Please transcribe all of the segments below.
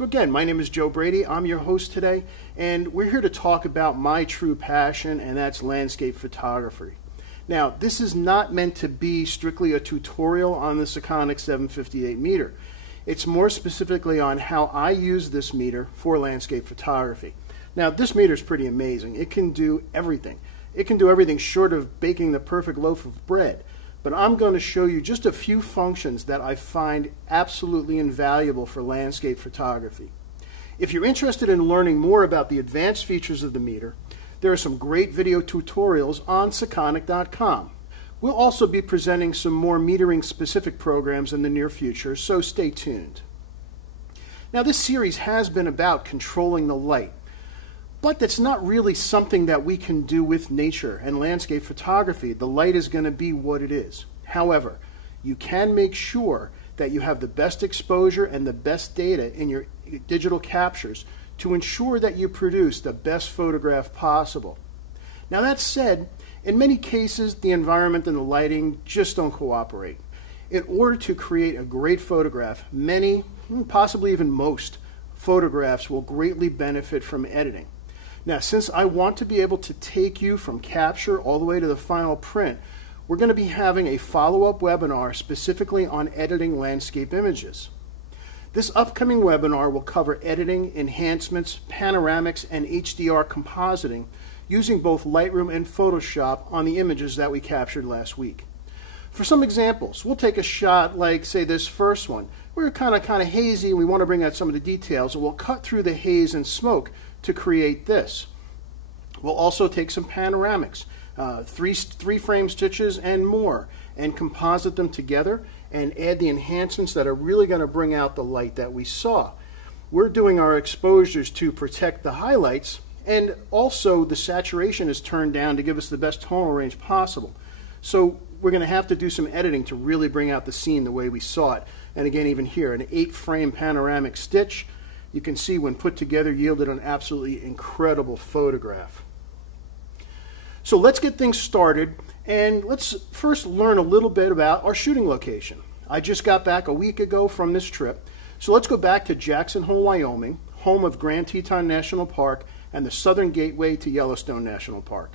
So again, my name is Joe Brady. I'm your host today, and we're here to talk about my true passion, and that's landscape photography. Now, this is not meant to be strictly a tutorial on the Sekonic 758 meter. It's more specifically on how I use this meter for landscape photography. Now, this meter is pretty amazing. It can do everything. It can do everything short of baking the perfect loaf of bread. But I'm going to show you just a few functions that I find absolutely invaluable for landscape photography. If you're interested in learning more about the advanced features of the meter, there are some great video tutorials on Sekonic.com. We'll also be presenting some more metering specific programs in the near future, so stay tuned. Now, this series has been about controlling the light, but that's not really something that we can do with nature and landscape photography. The light is going to be what it is. However, you can make sure that you have the best exposure and the best data in your digital captures to ensure that you produce the best photograph possible. Now, that said, in many cases, the environment and the lighting just don't cooperate. In order to create a great photograph, many, possibly even most, photographs will greatly benefit from editing. Now, since I want to be able to take you from capture all the way to the final print, we're going to be having a follow-up webinar specifically on editing landscape images. This upcoming webinar will cover editing, enhancements, panoramics, and HDR compositing using both Lightroom and Photoshop on the images that we captured last week. For some examples, we'll take a shot like, say, this first one. We're kind of hazy and we want to bring out some of the details, and we'll cut through the haze and smoke to create this. We'll also take some panoramics, three frame stitches and more, and composite them together and add the enhancements that are really going to bring out the light that we saw. We're doing our exposures to protect the highlights, and also the saturation is turned down to give us the best tonal range possible. So we're going to have to do some editing to really bring out the scene the way we saw it. And again, even here, an 8-frame panoramic stitch, you can see when put together yielded an absolutely incredible photograph. So let's get things started, and let's first learn a little bit about our shooting location. I just got back a week ago from this trip, so let's go back to Jackson Hole, Wyoming, home of Grand Teton National Park and the southern gateway to Yellowstone National Park.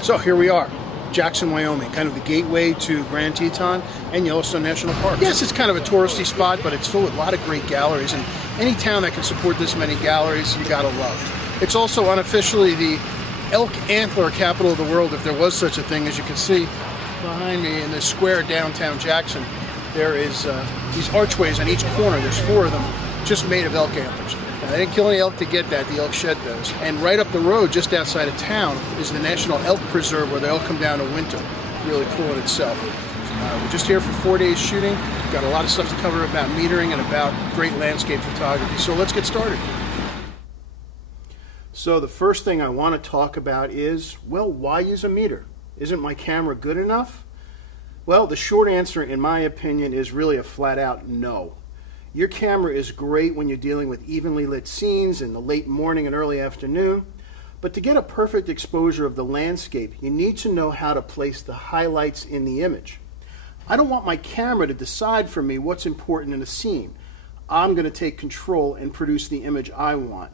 So here we are. Jackson, Wyoming, kind of the gateway to Grand Teton and Yellowstone National Park. Yes, it's kind of a touristy spot, but it's filled with a lot of great galleries, and any town that can support this many galleries, you gotta love. It's also unofficially the elk antler capital of the world, if there was such a thing. As you can see behind me in this square downtown Jackson, there is these archways on each corner. There's 4 of them, just made of elk antlers. Now, they didn't kill any elk to get that, the elk shed does. And right up the road, just outside of town, is the National Elk Preserve, where the elk come down to winter. Really cool in itself. We're just here for 4 days shooting. We've got a lot of stuff to cover about metering and about great landscape photography. So let's get started. So the first thing I want to talk about is, well, why use a meter? Isn't my camera good enough? Well, the short answer, in my opinion, is really a flat-out no. Your camera is great when you're dealing with evenly lit scenes in the late morning and early afternoon, but to get a perfect exposure of the landscape, you need to know how to place the highlights in the image. I don't want my camera to decide for me what's important in a scene. I'm going to take control and produce the image I want.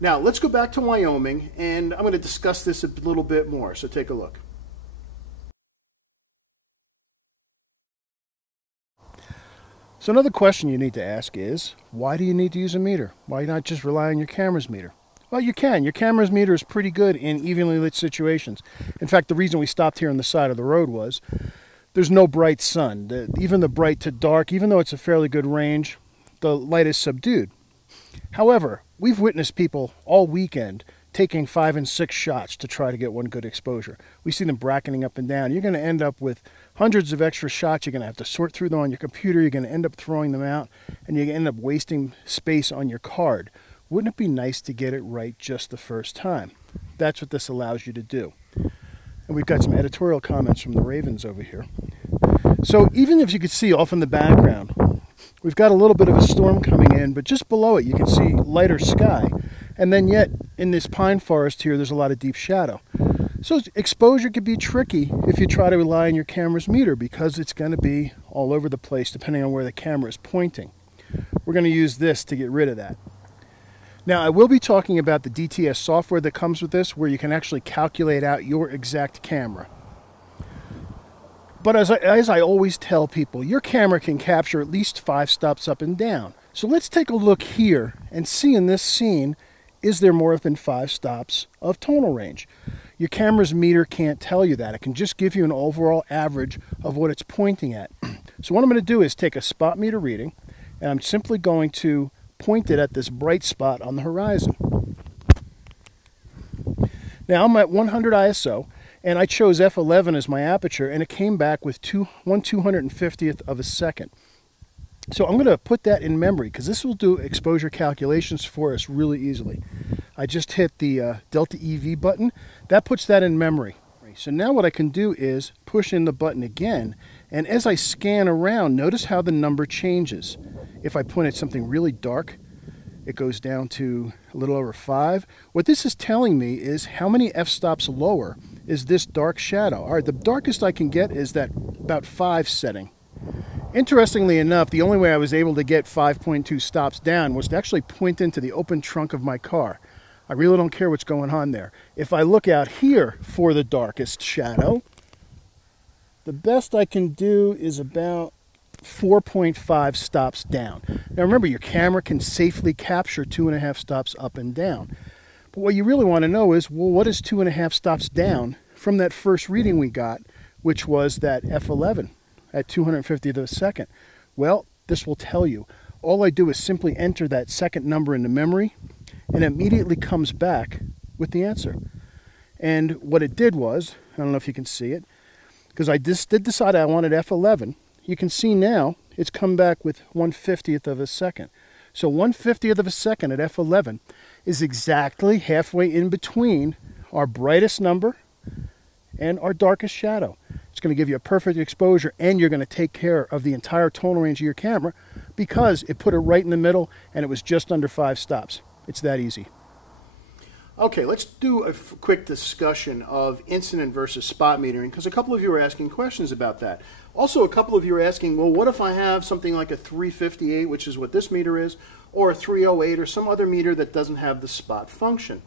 Now, let's go back to Wyoming, and I'm going to discuss this a little bit more, so take a look. So another question you need to ask is, why do you need to use a meter? Why not just rely on your camera's meter? Well, you can. Your camera's meter is pretty good in evenly lit situations. In fact, the reason we stopped here on the side of the road was there's no bright sun. Even the bright to dark, even though it's a fairly good range, the light is subdued. However, we've witnessed people all weekend taking 5 and 6 shots to try to get one good exposure. We see them bracketing up and down. You're going to end up with hundreds of extra shots. You're going to have to sort through them on your computer. You're going to end up throwing them out, and you're going to end up wasting space on your card. Wouldn't it be nice to get it right just the first time? That's what this allows you to do. And we've got some editorial comments from the Ravens over here. So even if you could see off in the background, we've got a little bit of a storm coming in, but just below it you can see lighter sky. And then yet in this pine forest here, there's a lot of deep shadow. So exposure could be tricky if you try to rely on your camera's meter, because it's going to be all over the place depending on where the camera is pointing. We're going to use this to get rid of that. Now, I will be talking about the DTS software that comes with this, where you can actually calculate out your exact camera. But as I always tell people, your camera can capture at least 5 stops up and down. So let's take a look here and see in this scene, is there more than 5 stops of tonal range? Your camera's meter can't tell you that. It can just give you an overall average of what it's pointing at. So what I'm going to do is take a spot meter reading, and I'm simply going to point it at this bright spot on the horizon. Now I'm at 100 ISO, and I chose f11 as my aperture, and it came back with 1/250th of a second. So I'm going to put that in memory, because this will do exposure calculations for us really easily. I just hit the Delta EV button. That puts that in memory. So now what I can do is push in the button again, and as I scan around, notice how the number changes. If I point at something really dark, it goes down to a little over 5. What this is telling me is how many f-stops lower is this dark shadow. All right, the darkest I can get is that about 5 setting. Interestingly enough, the only way I was able to get 5.2 stops down was to actually point into the open trunk of my car. I really don't care what's going on there. If I look out here for the darkest shadow, the best I can do is about 4.5 stops down. Now remember, your camera can safely capture 2.5 stops up and down. But what you really want to know is, well, what is 2.5 stops down from that first reading we got, which was that f11 at 250th of a second? Well, this will tell you. All I do is simply enter that second number into memory, and it immediately comes back with the answer. And what it did was, I don't know if you can see it, because I just did decide I wanted f11. You can see now it's come back with 1/50th of a second. So 1/50th of a second at f11 is exactly halfway in between our brightest number and our darkest shadow. It's going to give you a perfect exposure, and you're going to take care of the entire tonal range of your camera because it put it right in the middle and it was just under 5 stops. It's that easy. Okay, let's do a quick discussion of incident versus spot metering, because a couple of you are asking questions about that. Also, a couple of you are asking, well, what if I have something like a 358, which is what this meter is, or a 308, or some other meter that doesn't have the spot function?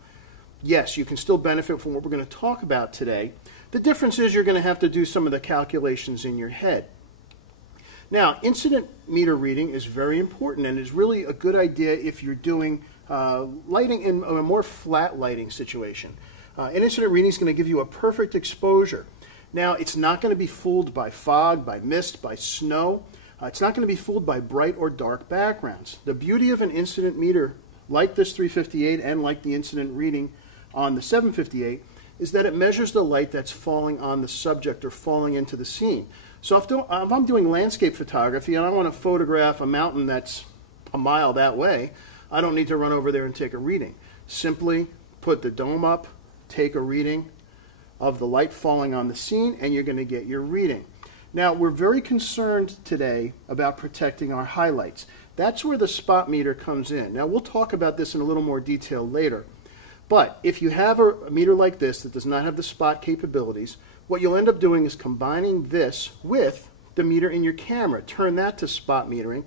Yes, you can still benefit from what we're going to talk about today. The difference is you're going to have to do some of the calculations in your head. Now, incident meter reading is very important and is really a good idea if you're doing lighting in a more flat lighting situation. An incident reading is going to give you a perfect exposure. Now, it's not going to be fooled by fog, by mist, by snow. It's not going to be fooled by bright or dark backgrounds. The beauty of an incident meter, like this 358 and like the incident reading on the 758, is that it measures the light that's falling on the subject or falling into the scene. So if I'm doing landscape photography and I want to photograph a mountain that's a mile that way, I don't need to run over there and take a reading. Simply put the dome up, take a reading of the light falling on the scene, and you're going to get your reading. Now, we're very concerned today about protecting our highlights. That's where the spot meter comes in. Now, we'll talk about this in a little more detail later. But if you have a meter like this that does not have the spot capabilities, what you'll end up doing is combining this with the meter in your camera. Turn that to spot metering.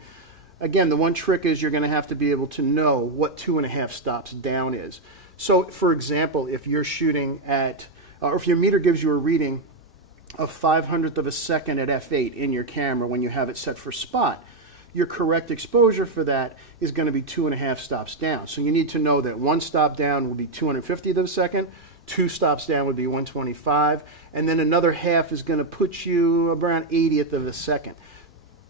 Again, the one trick is you're going to have to be able to know what 2.5 stops down is. So, for example, if you're shooting at, or if your meter gives you a reading of 500th of a second at f8 in your camera when you have it set for spot, your correct exposure for that is going to be 2.5 stops down. So you need to know that 1 stop down will be 250th of a second, 2 stops down would be 125, and then another half is going to put you around 80th of a second.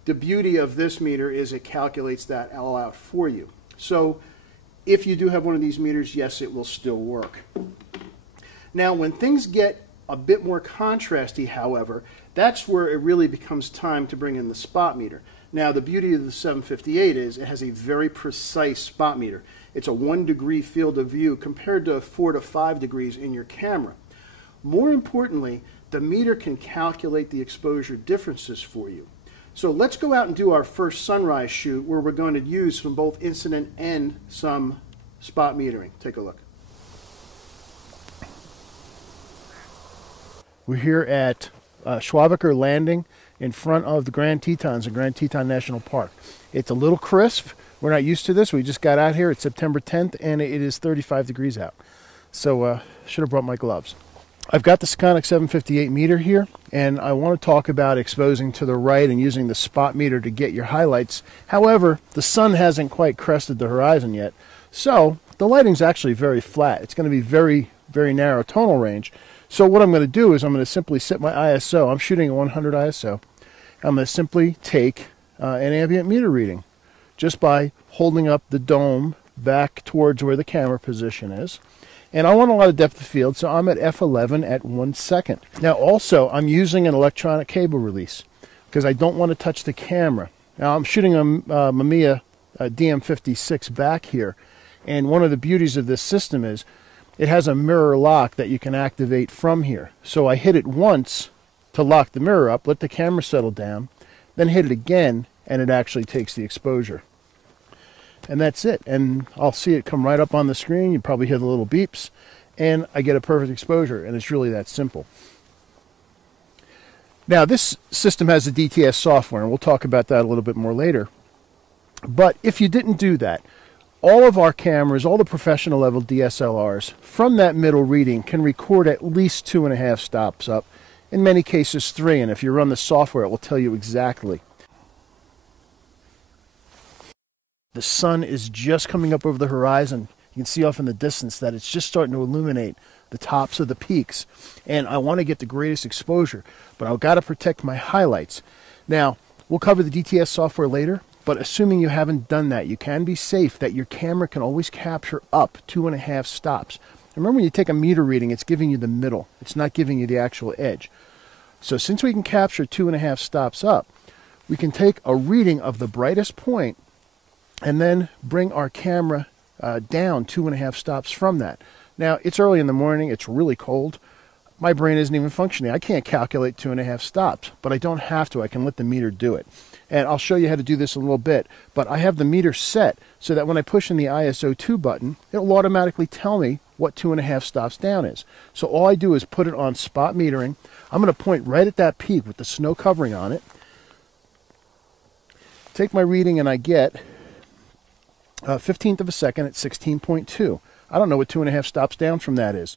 The beauty of this meter is it calculates that all out for you. So if you do have one of these meters, yes, it will still work. Now, when things get a bit more contrasty, however, that's where it really becomes time to bring in the spot meter. Now, the beauty of the 758 is it has a very precise spot meter. It's a 1 degree field of view compared to 4 to 5 degrees in your camera. More importantly, the meter can calculate the exposure differences for you. So let's go out and do our first sunrise shoot where we're going to use some both incident and some spot metering. Take a look. We're here at Schwabacher landing in front of the Grand Tetons in Grand Teton National Park. It's a little crisp. We're not used to this. We just got out here. It's September 10th, and it is 35 degrees out. So should have brought my gloves. I've got the Sekonic 758 meter here, and I want to talk about exposing to the right and using the spot meter to get your highlights. However, the sun hasn't quite crested the horizon yet, so the lighting's actually very flat. It's going to be very, very narrow tonal range. So what I'm going to do is I'm going to simply set my ISO. I'm shooting at 100 ISO. I'm going to simply take an ambient meter reading just by holding up the dome back towards where the camera position is. And I want a lot of depth of field, so I'm at F11 at 1 second. Now also, I'm using an electronic cable release because I don't want to touch the camera. Now I'm shooting a Mamiya DM56 back here, and one of the beauties of this system is it has a mirror lock that you can activate from here. So I hit it once to lock the mirror up, let the camera settle down, then hit it again, and it actually takes the exposure. And that's it. And I'll see it come right up on the screen. You probably hear the little beeps, and I get a perfect exposure, and it's really that simple. Now, this system has the DTS software, and we'll talk about that a little bit more later. But if you didn't do that, all of our cameras, all the professional level DSLRs, from that middle reading can record at least 2.5 stops up, in many cases 3, and if you run the software, it will tell you exactly. The sun is just coming up over the horizon. You can see off in the distance that it's just starting to illuminate the tops of the peaks. And I want to get the greatest exposure, but I've got to protect my highlights. Now, we'll cover the DTS software later, but assuming you haven't done that, you can be safe that your camera can always capture up 2.5 stops. Remember, when you take a meter reading, it's giving you the middle. It's not giving you the actual edge. So since we can capture 2.5 stops up, we can take a reading of the brightest point and then bring our camera down 2.5 stops from that. Now, it's early in the morning, it's really cold. My brain isn't even functioning. I can't calculate 2.5 stops, but I don't have to. I can let the meter do it. And I'll show you how to do this in a little bit, but I have the meter set so that when I push in the ISO 2 button, it'll automatically tell me what 2.5 stops down is. So all I do is put it on spot metering. I'm going to point right at that peak with the snow covering on it. Take my reading, and I get 15th of a second at 16.2. I don't know what 2.5 stops down from that is.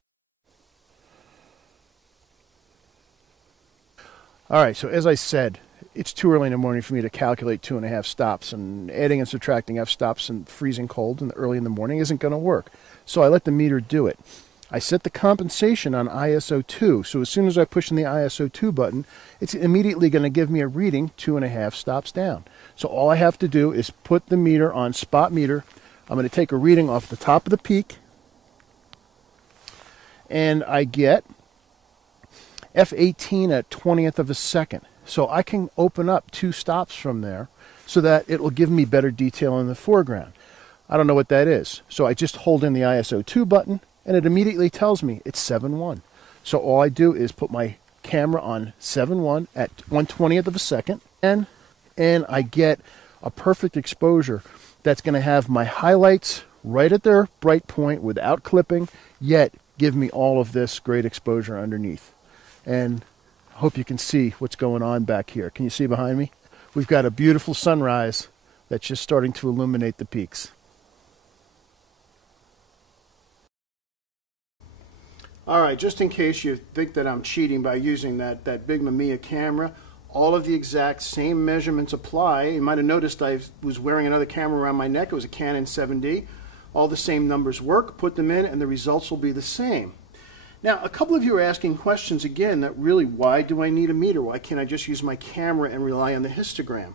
All right, so as I said, it's too early in the morning for me to calculate 2.5 stops, and adding and subtracting f-stops in freezing cold and early in the morning isn't going to work. So I let the meter do it. I set the compensation on ISO 2, so as soon as I push in the ISO 2 button, it's immediately going to give me a reading 2.5 stops down. So all I have to do is put the meter on spot meter. I'm going to take a reading off the top of the peak, and I get F18 at 20th of a second. So I can open up 2 stops from there so that it will give me better detail in the foreground. I don't know what that is. So I just hold in the ISO 2 button, and it immediately tells me it's 7.1. So all I do is put my camera on 7.1 at 1/20th of a second, and I get a perfect exposure that's going to have my highlights right at their bright point without clipping, yet give me all of this great exposure underneath. And I hope you can see what's going on back here. Can you see behind me? We've got a beautiful sunrise that's just starting to illuminate the peaks. All right, just in case you think that I'm cheating by using that big Mamiya camera, all of the exact same measurements apply. You might have noticed I was wearing another camera around my neck. It was a Canon 7D. All the same numbers work. Put them in, and the results will be the same. Now, a couple of you are asking questions again that really, why do I need a meter? Why can't I just use my camera and rely on the histogram?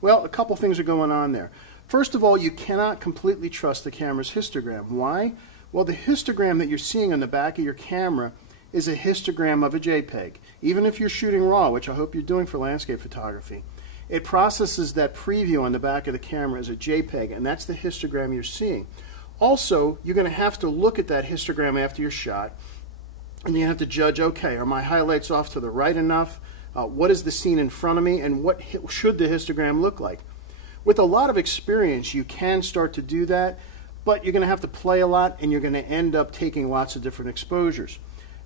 Well, a couple things are going on there. First of all, you cannot completely trust the camera's histogram. Why? Well, the histogram that you're seeing on the back of your camera is a histogram of a JPEG. Even if you're shooting RAW, which I hope you're doing for landscape photography, it processes that preview on the back of the camera as a JPEG, and that's the histogram you're seeing. Also, you're going to have to look at that histogram after your shot, and you have to judge, okay, are my highlights off to the right enough? What is the scene in front of me, and what should the histogram look like? With a lot of experience, you can start to do that, but you're going to have to play a lot, and you're going to end up taking lots of different exposures.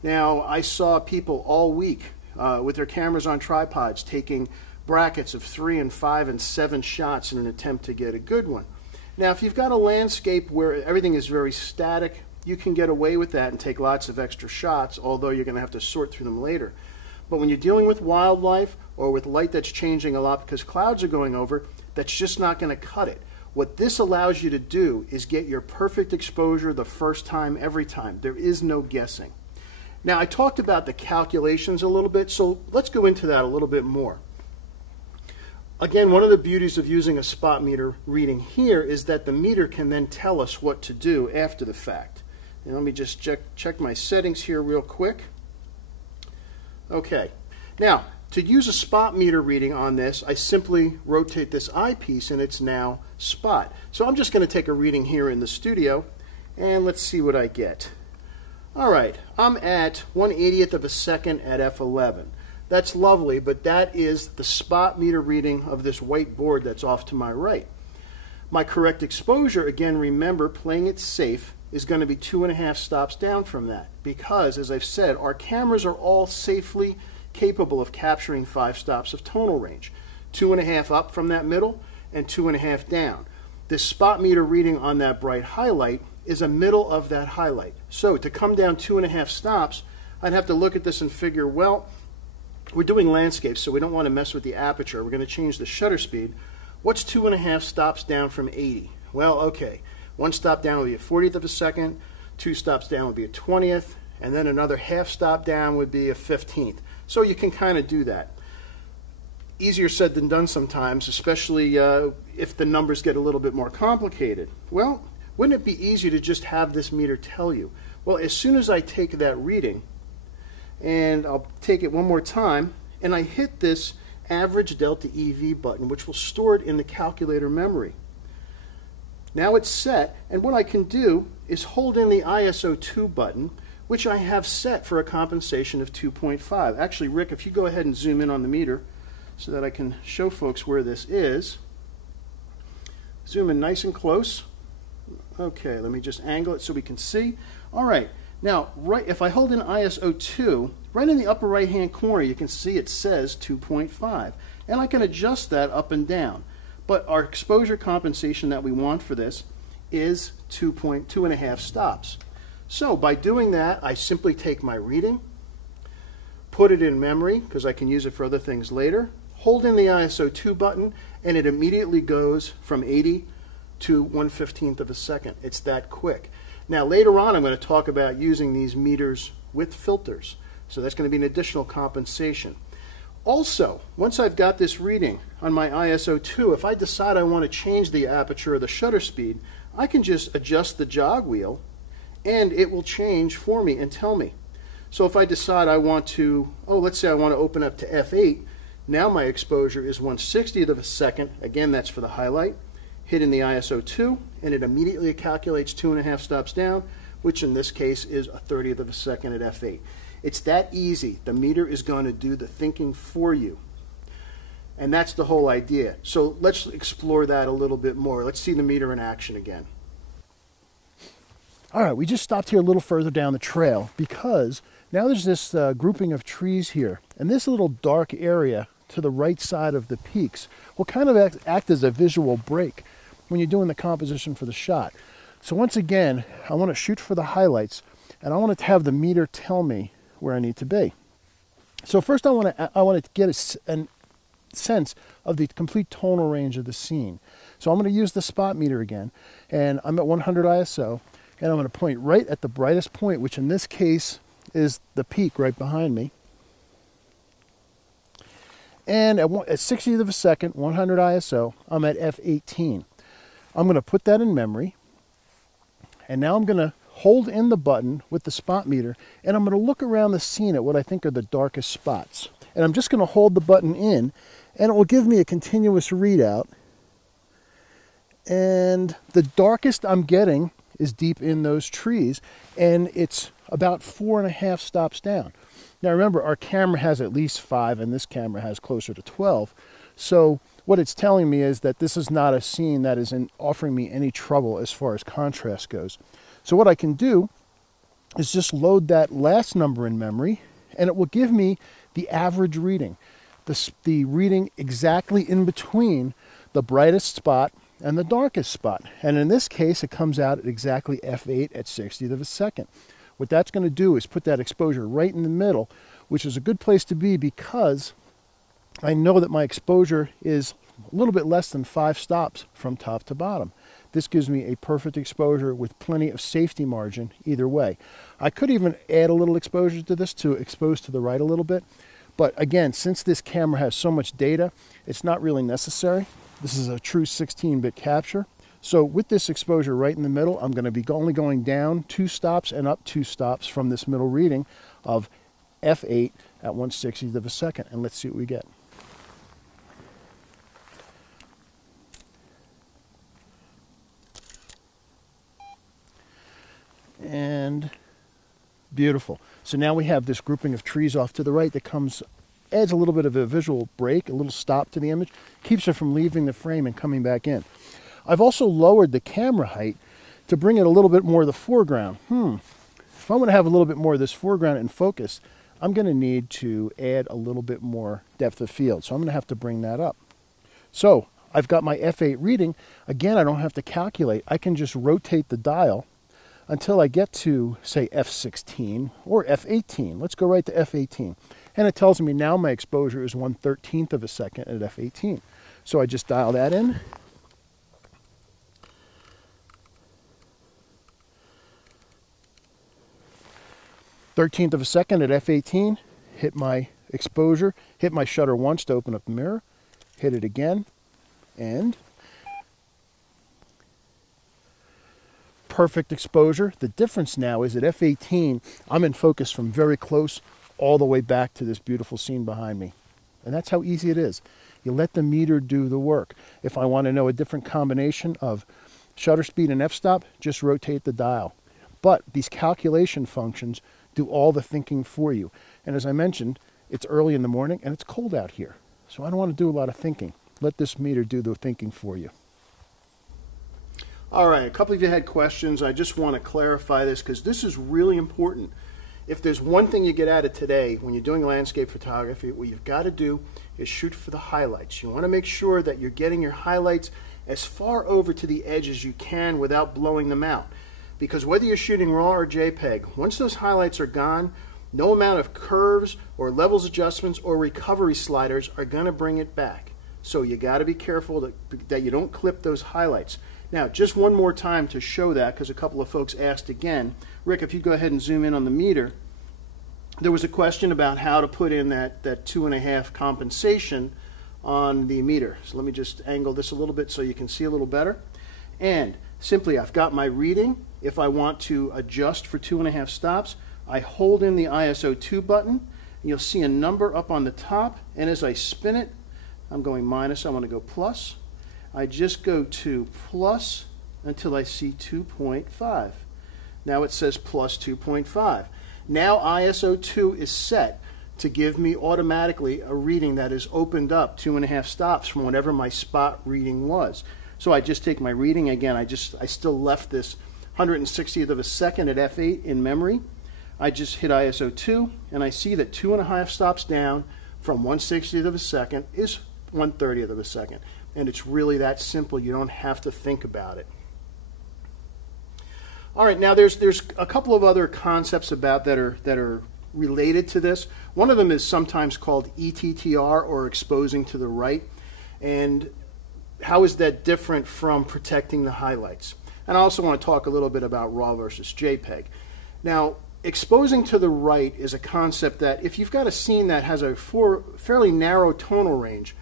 Now, I saw people all week with their cameras on tripods, taking brackets of 3 and 5 and 7 shots in an attempt to get a good one. Now, if you've got a landscape where everything is very static, you can get away with that and take lots of extra shots, although you're going to have to sort through them later. But when you're dealing with wildlife or with light that's changing a lot because clouds are going over, that's just not going to cut it. What this allows you to do is get your perfect exposure the first time, every time. There is no guessing. Now, I talked about the calculations a little bit, so let's go into that a little bit more. Again, one of the beauties of using a spot meter reading here is that the meter can then tell us what to do after the fact. And let me just check my settings here real quick. Okay. Now, to use a spot meter reading on this, I simply rotate this eyepiece and it's now spot. So I'm just going to take a reading here in the studio and let's see what I get. All right, I'm at 1/80th of a second at f11. That's lovely, but that is the spot meter reading of this white board that's off to my right. My correct exposure, again, remember, playing it safe, is going to be 2.5 stops down from that because, as I've said, our cameras are all safely capable of capturing 5 stops of tonal range. 2.5 up from that middle and 2.5 down. This spot meter reading on that bright highlight is a middle of that highlight. So to come down 2.5 stops, I'd have to look at this and figure, well, we're doing landscapes, so we don't want to mess with the aperture. We're going to change the shutter speed. What's 2.5 stops down from 80? Well, okay. 1 stop down would be a 40th of a second, 2 stops down would be a 20th, and then another half stop down would be a 15th. So you can kind of do that. Easier said than done sometimes, especially if the numbers get a little bit more complicated. Well, wouldn't it be easier to just have this meter tell you? Well, as soon as I take that reading, and I'll take it one more time, and I hit this average delta EV button, which will store it in the calculator memory. Now it's set, and what I can do is hold in the ISO 2 button, which I have set for a compensation of 2.5. Actually, Rick, if you go ahead and zoom in on the meter so that I can show folks where this is. Zoom in nice and close. Okay, let me just angle it so we can see. All right. Now, if I hold in ISO 2, right in the upper right-hand corner, you can see it says 2.5. And I can adjust that up and down. But our exposure compensation that we want for this is 2.5 stops. So by doing that, I simply take my reading, put it in memory, because I can use it for other things later, hold in the ISO 2 button, and it immediately goes from 80 to 1/15th of a second. It's that quick. Now later on I'm going to talk about using these meters with filters. So that's going to be an additional compensation. Also, once I've got this reading on my ISO 2, if I decide I want to change the aperture or the shutter speed, I can just adjust the jog wheel and it will change for me and tell me. So if I decide I want to, let's say I want to open up to f8, now my exposure is 1/60th of a second. Again, that's for the highlight. Hit in the ISO 2, and it immediately calculates 2.5 stops down, which in this case is a 30th of a second at f8. It's that easy. The meter is going to do the thinking for you. And that's the whole idea. So let's explore that a little bit more. Let's see the meter in action again. All right, we just stopped here a little further down the trail because now there's this grouping of trees here. And this little dark area to the right side of the peaks will kind of act as a visual break when you're doing the composition for the shot. So once again, I want to shoot for the highlights, and I want to have the meter tell me where I need to be. So first I want to get a sense of the complete tonal range of the scene. So I'm going to use the spot meter again, and I'm at 100 ISO, and I'm going to point right at the brightest point, which in this case is the peak right behind me. And at 60th of a second, 100 ISO, I'm at f18. I'm going to put that in memory, and now I'm going to hold in the button with the spot meter, and I'm going to look around the scene at what I think are the darkest spots. And I'm just going to hold the button in, and it will give me a continuous readout. And the darkest I'm getting is deep in those trees, and it's about 4.5 stops down. Now remember, our camera has at least 5, and this camera has closer to 12. So what it's telling me is that this is not a scene that is offering me any trouble as far as contrast goes. So what I can do is just load that last number in memory, and it will give me the average reading, the reading exactly in between the brightest spot and the darkest spot. And in this case, it comes out at exactly f8 at 60th of a second. What that's going to do is put that exposure right in the middle, which is a good place to be because I know that my exposure is a little bit less than 5 stops from top to bottom. This gives me a perfect exposure with plenty of safety margin either way. I could even add a little exposure to this to expose to the right a little bit. But again, since this camera has so much data, it's not really necessary. This is a true 16-bit capture. So with this exposure right in the middle, I'm going to be only going down 2 stops and up 2 stops from this middle reading of f8 at 1/60th of a second. And let's see what we get. And beautiful. So now we have this grouping of trees off to the right that adds a little bit of a visual break, a little stop to the image, keeps it from leaving the frame and coming back in. I've also lowered the camera height to bring it a little bit more to the foreground. If I want to have a little bit more of this foreground in focus, I'm going to need to add a little bit more depth of field. So I'm going to have to bring that up. So I've got my f8 reading. Again, I don't have to calculate. I can just rotate the dial until I get to, say, f16 or f18. Let's go right to f18. And it tells me now my exposure is 1/13th of a second at f18. So I just dial that in. .13th of a second at f18. Hit my exposure. Hit my shutter once to open up the mirror. Hit it again. And perfect exposure. The difference now is at f18, I'm in focus from very close all the way back to this beautiful scene behind me. And that's how easy it is. You let the meter do the work. If I want to know a different combination of shutter speed and f-stop, just rotate the dial. But these calculation functions do all the thinking for you. And as I mentioned, it's early in the morning and it's cold out here. So I don't want to do a lot of thinking. Let this meter do the thinking for you. All right, a couple of you had questions. I just want to clarify this because this is really important. If there's one thing you get out of today when you're doing landscape photography, what you've got to do is shoot for the highlights. You want to make sure that you're getting your highlights as far over to the edge as you can without blowing them out. Because whether you're shooting RAW or JPEG, once those highlights are gone, no amount of curves or levels adjustments or recovery sliders are going to bring it back. So you got to be careful that you don't clip those highlights. Now, just one more time to show that, because a couple of folks asked again. Rick, if you go ahead and zoom in on the meter, there was a question about how to put in that 2.5 compensation on the meter. So let me just angle this a little bit so you can see a little better. And simply, I've got my reading. If I want to adjust for 2.5 stops, I hold in the ISO 2 button. And you'll see a number up on the top. And as I spin it, I'm going minus, I want to go plus. I just go to plus until I see 2.5. Now it says plus 2.5. Now ISO 2 is set to give me automatically a reading that is opened up 2.5 stops from whatever my spot reading was. So I just take my reading again. I still left this 160th of a second at f8 in memory. I just hit ISO 2 and I see that 2.5 stops down from 1/60th of a second is 1/30th of a second. And it's really that simple. You don't have to think about it. All right, now there's a couple of other concepts about that are related to this. One of them is sometimes called ETTR, or exposing to the right. And how is that different from protecting the highlights? And I also want to talk a little bit about RAW versus JPEG. Now, exposing to the right is a concept that if you've got a scene that has a fairly narrow tonal range,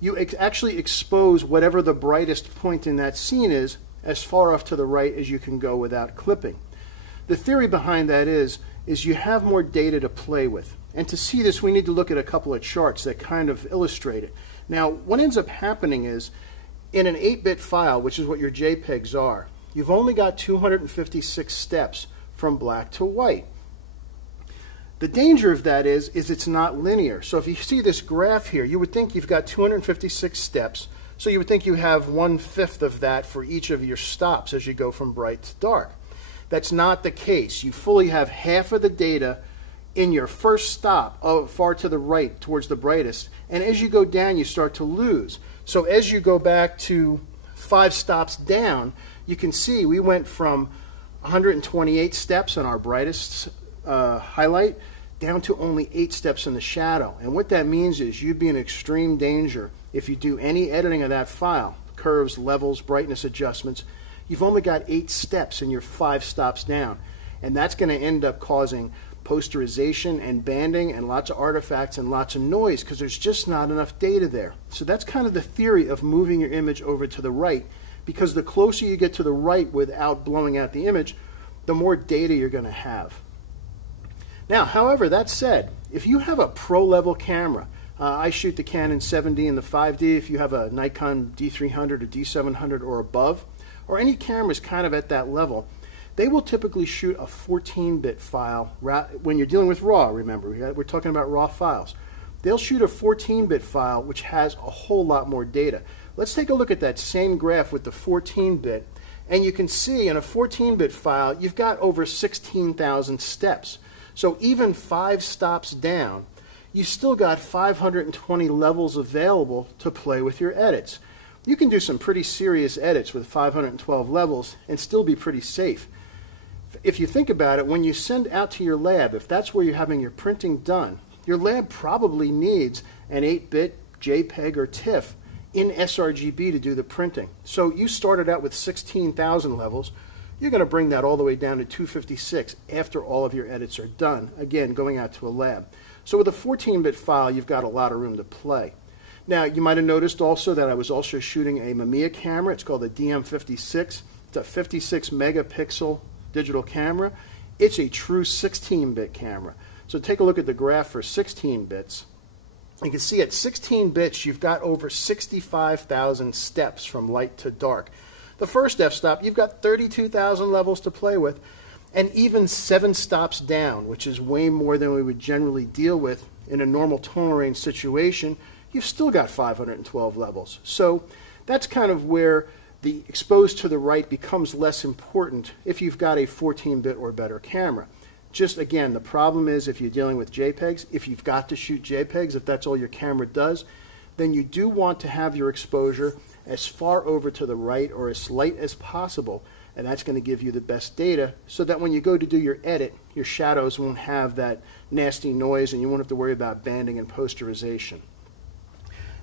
you actually expose whatever the brightest point in that scene is as far off to the right as you can go without clipping. The theory behind that is you have more data to play with. And to see this, we need to look at a couple of charts that kind of illustrate it. Now, what ends up happening is, in an 8-bit file, which is what your JPEGs are, you've only got 256 steps from black to white. The danger of that is it's not linear. So if you see this graph here, you would think you've got 256 steps. So you would think you have 1/5 of that for each of your stops as you go from bright to dark. That's not the case. You fully have half of the data in your first stop far to the right towards the brightest, and as you go down you start to lose. So as you go back to 5 stops down, you can see we went from 128 steps on our brightest highlight down to only 8 steps in the shadow. And what that means is you'd be in extreme danger if you do any editing of that file, curves, levels, brightness adjustments. You've only got 8 steps and you're 5 stops down, and that's going to end up causing posterization and banding and lots of artifacts and lots of noise because there's just not enough data there. So that's kind of the theory of moving your image over to the right, because the closer you get to the right without blowing out the image, the more data you're going to have. Now, however, that said, if you have a pro-level camera, I shoot the Canon 7D and the 5D. If you have a Nikon D300 or D700 or above, or any cameras kind of at that level, they will typically shoot a 14-bit file. When you're dealing with RAW, remember, we're talking about RAW files. They'll shoot a 14-bit file which has a whole lot more data. Let's take a look at that same graph with the 14-bit, and you can see in a 14-bit file you've got over 16,000 steps. So even 5 stops down, you still got 520 levels available to play with your edits. You can do some pretty serious edits with 512 levels and still be pretty safe. If you think about it, when you send out to your lab, if that's where you're having your printing done, your lab probably needs an 8-bit JPEG or TIFF in sRGB to do the printing. So you started out with 16,000 levels. You're going to bring that all the way down to 256 after all of your edits are done, again, going out to a lab. So with a 14-bit file, you've got a lot of room to play. Now, you might have noticed also that I was also shooting a Mamiya camera. It's called the DM56. It's a 56 megapixel digital camera. It's a true 16-bit camera. So take a look at the graph for 16 bits. You can see at 16 bits you've got over 65,000 steps from light to dark. The first f-stop, you've got 32,000 levels to play with, and even 7 stops down, which is way more than we would generally deal with in a normal tonal range situation, you've still got 512 levels. So that's kind of where the exposed to the right becomes less important if you've got a 14-bit or better camera. Just again, the problem is if you're dealing with JPEGs, if you've got to shoot JPEGs, if that's all your camera does, then you do want to have your exposure as far over to the right or as slight as possible, and that's going to give you the best data so that when you go to do your edit, your shadows won't have that nasty noise and you won't have to worry about banding and posterization.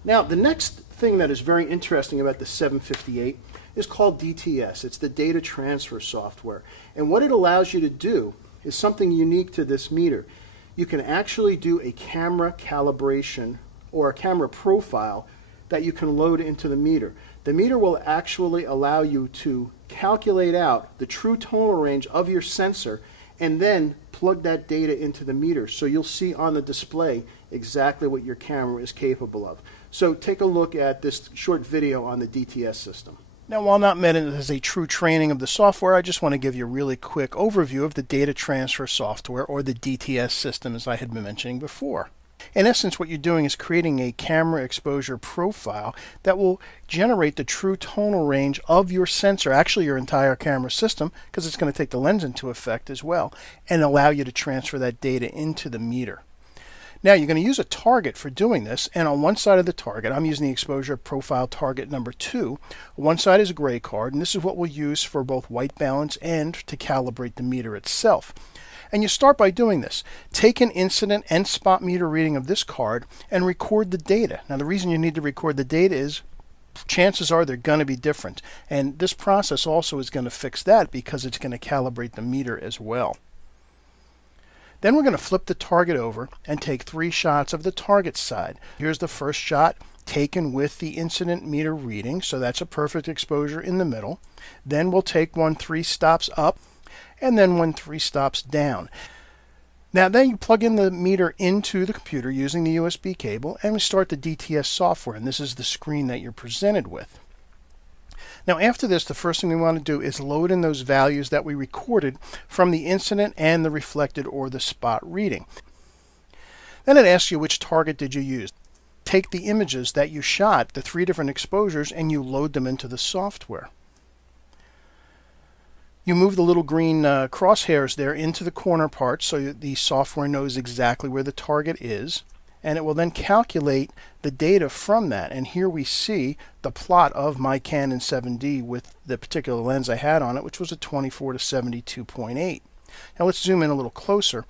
Now, the next thing that is very interesting about the 758 is called DTS. It's the data transfer software. And what it allows you to do is something unique to this meter. You can actually do a camera calibration or a camera profile that you can load into the meter. The meter will actually allow you to calculate out the true tonal range of your sensor and then plug that data into the meter. So you'll see on the display exactly what your camera is capable of. So take a look at this short video on the DTS system. Now, while not meant as a true training of the software, I just want to give you a really quick overview of the data transfer software, or the DTS system, as I had been mentioning before. In essence, what you're doing is creating a camera exposure profile that will generate the true tonal range of your sensor, actually your entire camera system, because it's going to take the lens into effect as well, and allow you to transfer that data into the meter. Now, you're going to use a target for doing this, and on one side of the target, I'm using the exposure profile target number 2. One side is a gray card, and this is what we'll use for both white balance and to calibrate the meter itself. And you start by doing this. Take an incident and spot meter reading of this card and record the data. Now, the reason you need to record the data is chances are they're going to be different, and this process also is going to fix that because it's going to calibrate the meter as well. Then we're going to flip the target over and take 3 shots of the target side. Here's the first shot taken with the incident meter reading, so that's a perfect exposure in the middle. Then we'll take one 3 stops up and then one 3 stops down. Now then you plug in the meter into the computer using the USB cable and we start the DTS software, and this is the screen that you're presented with. Now after this, the first thing we want to do is load in those values that we recorded from the incident and the reflected or the spot reading. Then it asks you which target did you use. Take the images that you shot, the 3 different exposures, and you load them into the software. You move the little green crosshairs there into the corner part so the software knows exactly where the target is, and it will then calculate the data from that. And here we see the plot of my Canon 7D with the particular lens I had on it, which was a 24 to 72.8. Now let's zoom in a little closer.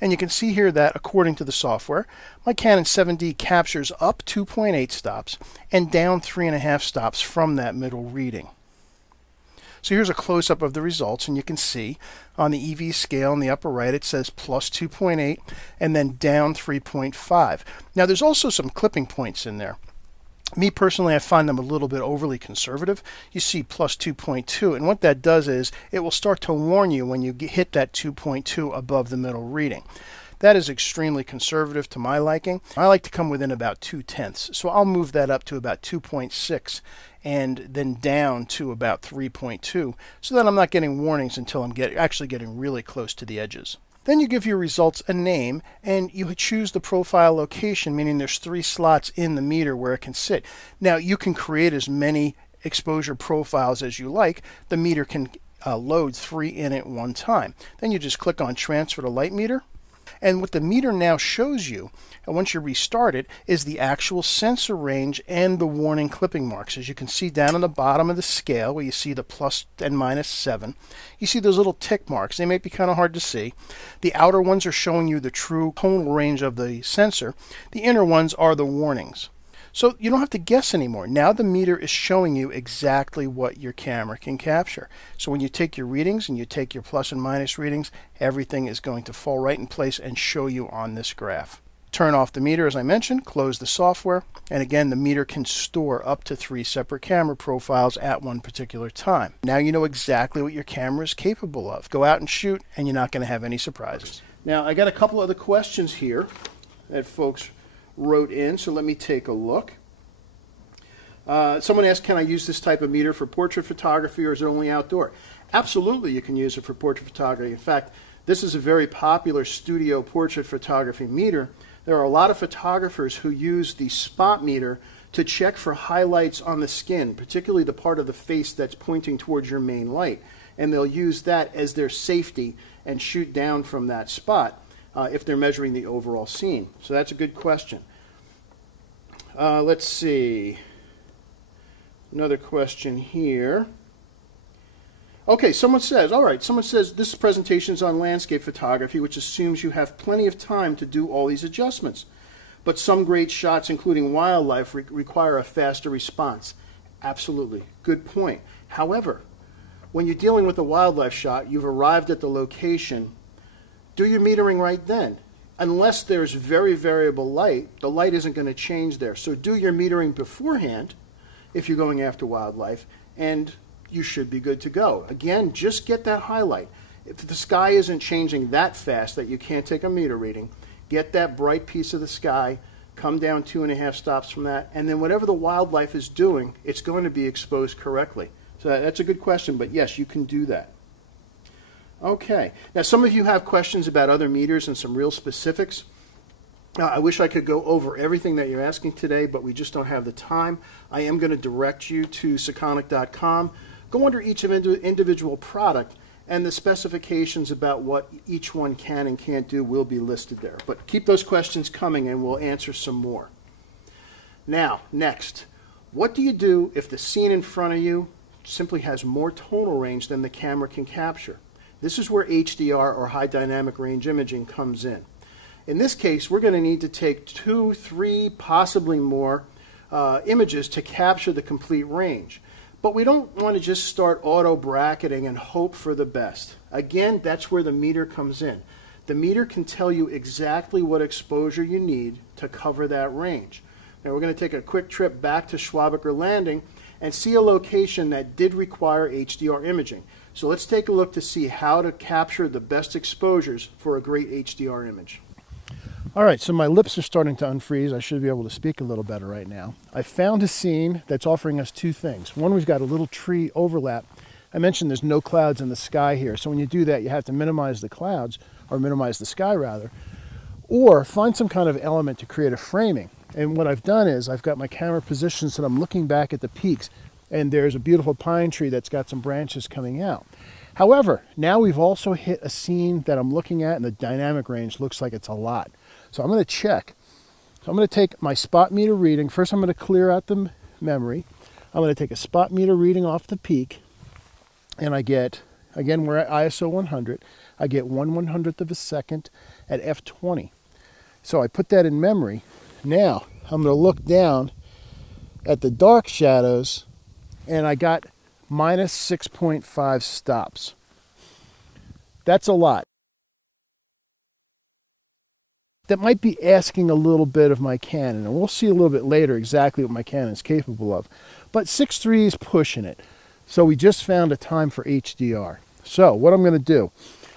And you can see here that according to the software, my Canon 7D captures up 2.8 stops and down 3.5 stops from that middle reading. So here's a close-up of the results, and you can see on the EV scale in the upper right it says plus 2.8 and then down 3.5. Now there's also some clipping points in there. Me personally, I find them a little bit overly conservative. You see plus 2.2, and what that does is it will start to warn you when you hit that 2.2 above the middle reading. That is extremely conservative to my liking. I like to come within about 0.2, so I'll move that up to about 2.6 and then down to about 3.2 so that I'm not getting warnings until I'm actually getting really close to the edges. Then you give your results a name and you choose the profile location, meaning there's 3 slots in the meter where it can sit. Now you can create as many exposure profiles as you like. The meter can load 3 in at one time. Then you just click on transfer to light meter. And what the meter now shows you, and once you restart it, is the actual sensor range and the warning clipping marks. As you can see down on the bottom of the scale where you see the plus and minus 7, you see those little tick marks. They may be kind of hard to see. The outer ones are showing you the true tonal range of the sensor. The inner ones are the warnings. So you don't have to guess anymore. Now the meter is showing you exactly what your camera can capture. So when you take your readings and you take your plus and minus readings, everything is going to fall right in place and show you on this graph. Turn off the meter as I mentioned, close the software, and again the meter can store up to 3 separate camera profiles at one particular time. Now you know exactly what your camera is capable of. Go out and shoot and you're not going to have any surprises. Now I got a couple other questions here that folks wrote in, so let me take a look. Someone asked, can I use this type of meter for portrait photography or is it only outdoor? Absolutely you can use it for portrait photography. In fact, this is a very popular studio portrait photography meter. There are a lot of photographers who use the spot meter to check for highlights on the skin, particularly the part of the face that's pointing towards your main light. And they'll use that as their safety and shoot down from that spot if they're measuring the overall scene. So that's a good question. Let's see. Another question here. Okay, someone says, all right, someone says this presentation is on landscape photography, which assumes you have plenty of time to do all these adjustments. But some great shots, including wildlife, require a faster response. Absolutely. Good point. However, when you're dealing with a wildlife shot, you've arrived at the location, do your metering right then. Unless there's very variable light, the light isn't going to change there. So do your metering beforehand if you're going after wildlife, and you should be good to go. Again, just get that highlight. If the sky isn't changing that fast that you can't take a meter reading, get that bright piece of the sky, come down 2.5 stops from that, and then whatever the wildlife is doing, it's going to be exposed correctly. So that's a good question, but yes, you can do that. Okay, now some of you have questions about other meters and some real specifics. I wish I could go over everything that you're asking today, but we just don't have the time. I am going to direct you to Sekonic.com. Go under each individual product, and the specifications about what each one can and can't do will be listed there. But keep those questions coming, and we'll answer some more. Now, next, what do you do if the scene in front of you simply has more tonal range than the camera can capture? This is where HDR, or high dynamic range imaging, comes in. In this case, we're going to need to take 2, 3, possibly more images to capture the complete range. But we don't want to just start auto bracketing and hope for the best. Again, that's where the meter comes in. The meter can tell you exactly what exposure you need to cover that range. Now we're going to take a quick trip back to Schwabacher Landing and see a location that did require HDR imaging. So let's take a look to see how to capture the best exposures for a great HDR image. All right, so my lips are starting to unfreeze. I should be able to speak a little better right now. I found a scene that's offering us 2 things. One, we've got a little tree overlap. I mentioned there's no clouds in the sky here, so when you do that, you have to minimize the clouds, or minimize the sky rather, or find some kind of element to create a framing. And what I've done is I've got my camera positioned so that I'm looking back at the peaks, and there's a beautiful pine tree that's got some branches coming out. However, now we've also hit a scene that I'm looking at and the dynamic range looks like it's a lot. So I'm going to check. So I'm going to take my spot meter reading. First I'm going to clear out the memory. I'm going to take a spot meter reading off the peak, and I get, again, we're at ISO 100, I get 1/100th of a second at f20. So I put that in memory. Now I'm going to look down at the dark shadows, and I got minus 6.5 stops. That's a lot. That might be asking a little bit of my Canon, and we'll see a little bit later exactly what my Canon is capable of. But 6.3 is pushing it. So we just found a time for HDR. So what I'm going to do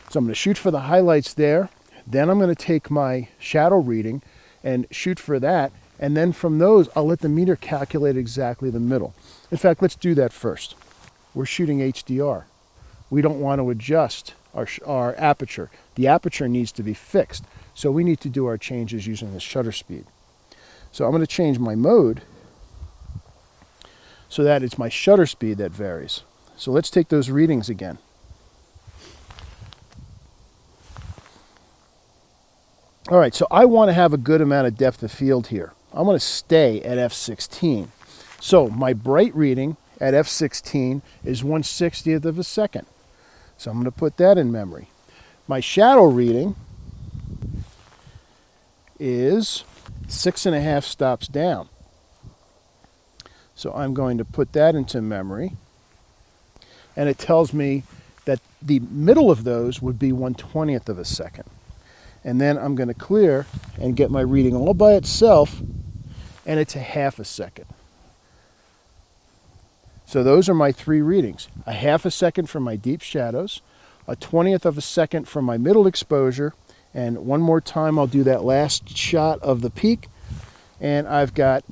is I'm going to shoot for the highlights there. Then I'm going to take my shadow reading and shoot for that. And then from those, I'll let the meter calculate exactly the middle. In fact, let's do that first. We're shooting HDR. We don't want to adjust our aperture. The aperture needs to be fixed. So we need to do our changes using the shutter speed. So I'm going to change my mode so that it's my shutter speed that varies. So let's take those readings again. All right, so I want to have a good amount of depth of field here. I want to stay at f16. So my bright reading at f16 is 1/60th of a second. So I'm going to put that in memory. My shadow reading is 6.5 stops down. So I'm going to put that into memory. And it tells me that the middle of those would be 1/20th of a second. And then I'm going to clear and get my reading all by itself, and it's a 1/2 second. So those are my three readings. A 1/2 second for my deep shadows, a 1/20th of a second for my middle exposure, and one more time I'll do that last shot of the peak, and I've got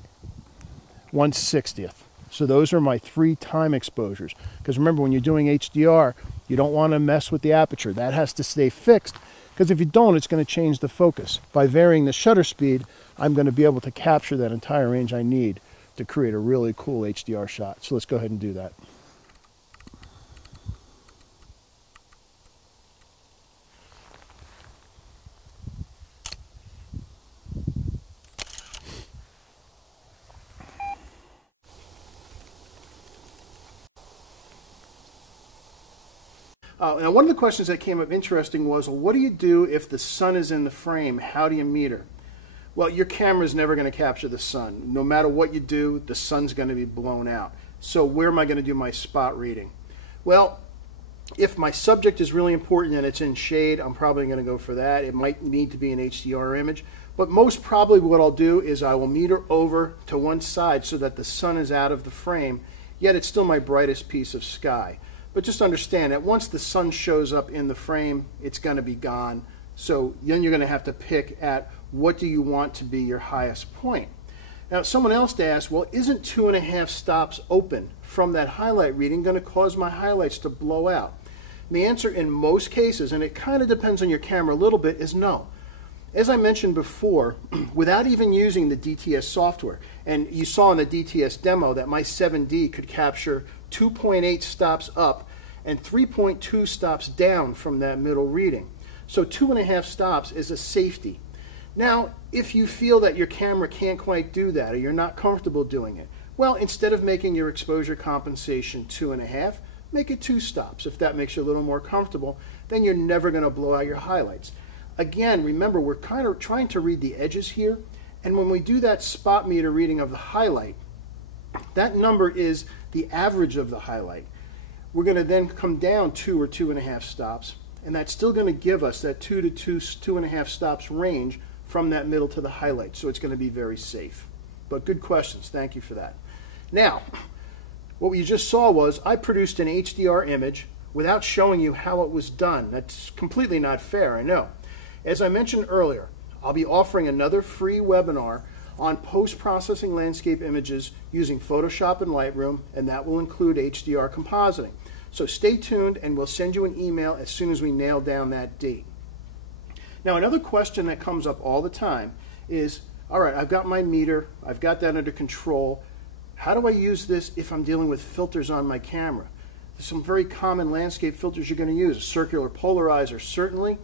1/60th. So those are my 3 time exposures. Because remember, when you're doing HDR, you don't want to mess with the aperture. That has to stay fixed, because if you don't, it's going to change the focus. By varying the shutter speed, I'm going to be able to capture that entire range I need to create a really cool HDR shot. So let's go ahead and do that. Now, one of the questions that came up interesting was, well, what do you do if the sun is in the frame? How do you meter? Well, your camera is never going to capture the sun. No matter what you do, the sun's going to be blown out. So where am I going to do my spot reading? Well, if my subject is really important and it's in shade, I'm probably going to go for that. It might need to be an HDR image. But most probably what I'll do is I will meter over to one side so that the sun is out of the frame, yet it's still my brightest piece of sky. But just understand that once the sun shows up in the frame, it's going to be gone. So then you're going to have to pick at what do you want to be your highest point. Now, someone else asked, well, isn't 2.5 stops open from that highlight reading going to cause my highlights to blow out? And the answer in most cases, and it kind of depends on your camera a little bit, is no. As I mentioned before, without even using the DTS software, and you saw in the DTS demo that my 7D could capture 2.8 stops up and 3.2 stops down from that middle reading. So 2.5 stops is a safety. Now, if you feel that your camera can't quite do that, or you're not comfortable doing it, well, instead of making your exposure compensation 2.5, make it 2 stops. If that makes you a little more comfortable, then you're never going to blow out your highlights. Again, remember, we're kind of trying to read the edges here, and when we do that spot meter reading of the highlight, that number is the average of the highlight. We're going to then come down 2 or 2.5 stops, and that's still going to give us that 2 to 2.5 stops range from that middle to the highlight. So it's going to be very safe. But good questions. Thank you for that. Now, what you just saw was I produced an HDR image without showing you how it was done. That's completely not fair, I know. As I mentioned earlier, I'll be offering another free webinar on post-processing landscape images using Photoshop and Lightroom, and that will include HDR compositing. So stay tuned, and we'll send you an email as soon as we nail down that date. Now, another question that comes up all the time is, all right, I've got my meter, I've got that under control. How do I use this if I'm dealing with filters on my camera? some very common landscape filters you're going to use. A circular polarizer, certainly,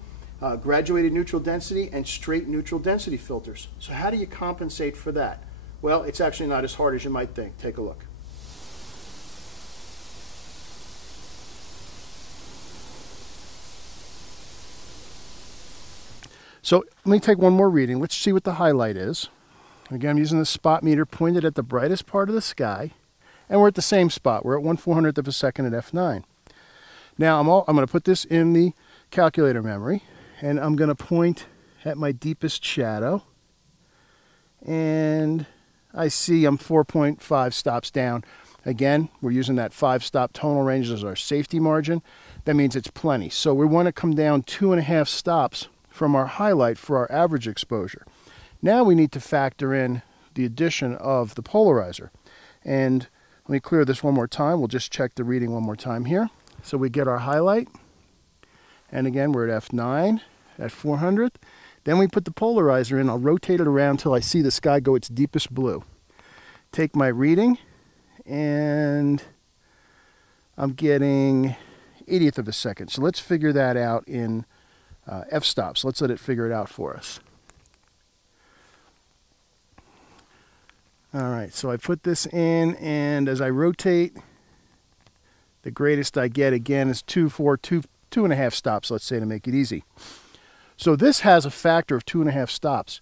graduated neutral density, and straight neutral density filters. So how do you compensate for that? Well, it's actually not as hard as you might think. Take a look. So let me take one more reading. Let's see what the highlight is. Again, I'm using the spot meter pointed at the brightest part of the sky, and we're at the same spot. We're at 1/400th of a second at f9. Now I'm going to put this in the calculator memory, and I'm going to point at my deepest shadow, and I see I'm 4.5 stops down. Again, we're using that 5-stop tonal range as our safety margin. That means it's plenty. So we want to come down 2.5 stops from our highlight for our average exposure. Now we need to factor in the addition of the polarizer. And let me clear this one more time. We'll just check the reading one more time here. So we get our highlight, and again we're at f9 at 400th. Then we put the polarizer in. I'll rotate it around till I see the sky go its deepest blue. Take my reading, and I'm getting 80th of a second. So let's figure that out in f-stops. Let's let it figure it out for us. All right, so I put this in, and as I rotate, the greatest I get again is 2.5 stops, let's say, to make it easy. So this has a factor of 2.5 stops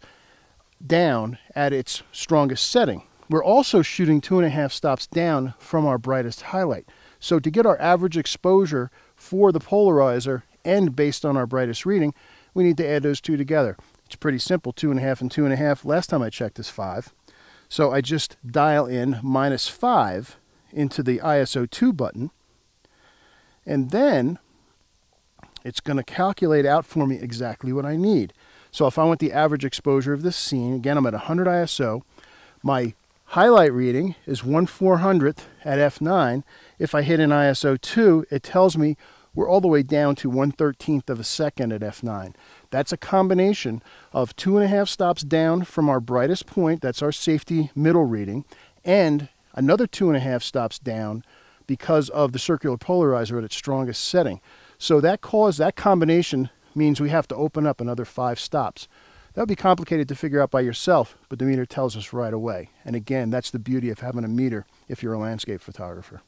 down at its strongest setting. We're also shooting 2.5 stops down from our brightest highlight. So to get our average exposure for the polarizer and based on our brightest reading, we need to add those two together. It's pretty simple, 2.5 and 2.5. Last time I checked is 5. So I just dial in -5 into the ISO 2 button, and then it's going to calculate out for me exactly what I need. So if I want the average exposure of this scene, again I'm at 100 ISO, my highlight reading is 1/400th at f9. If I hit an ISO 2, it tells me we're all the way down to 1/13th of a second at f9. That's a combination of 2.5 stops down from our brightest point, that's our safety middle reading, and another 2.5 stops down because of the circular polarizer at its strongest setting. So that combination means we have to open up another 5 stops. That would be complicated to figure out by yourself, but the meter tells us right away. And again, that's the beauty of having a meter if you're a landscape photographer.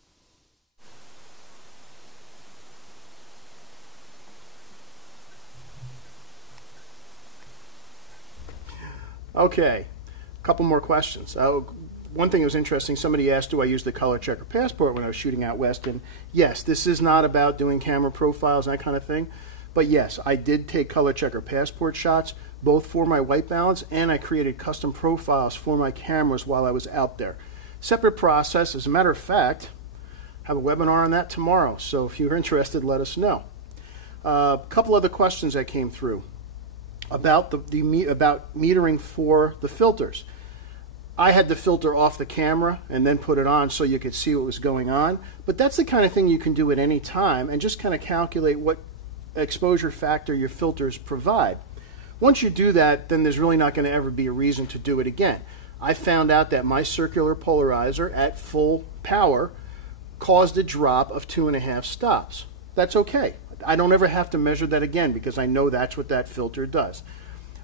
Okay, a couple more questions. One thing that was interesting, somebody asked, do I use the color checker passport when I was shooting out west? And yes, this is not about doing camera profiles and that kind of thing. But yes, I did take color checker passport shots, both for my white balance, and I created custom profiles for my cameras while I was out there. Separate process. As a matter of fact, I have a webinar on that tomorrow. So if you're interested, let us know. A couple other questions that came through about about metering for the filters. I had to filter off the camera and then put it on so you could see what was going on. But that's the kind of thing you can do at any time and just kind of calculate what exposure factor your filters provide. Once you do that, then there's really not going to ever be a reason to do it again. I found out that my circular polarizer at full power caused a drop of 2.5 stops. That's okay. I don't ever have to measure that again because I know that's what that filter does.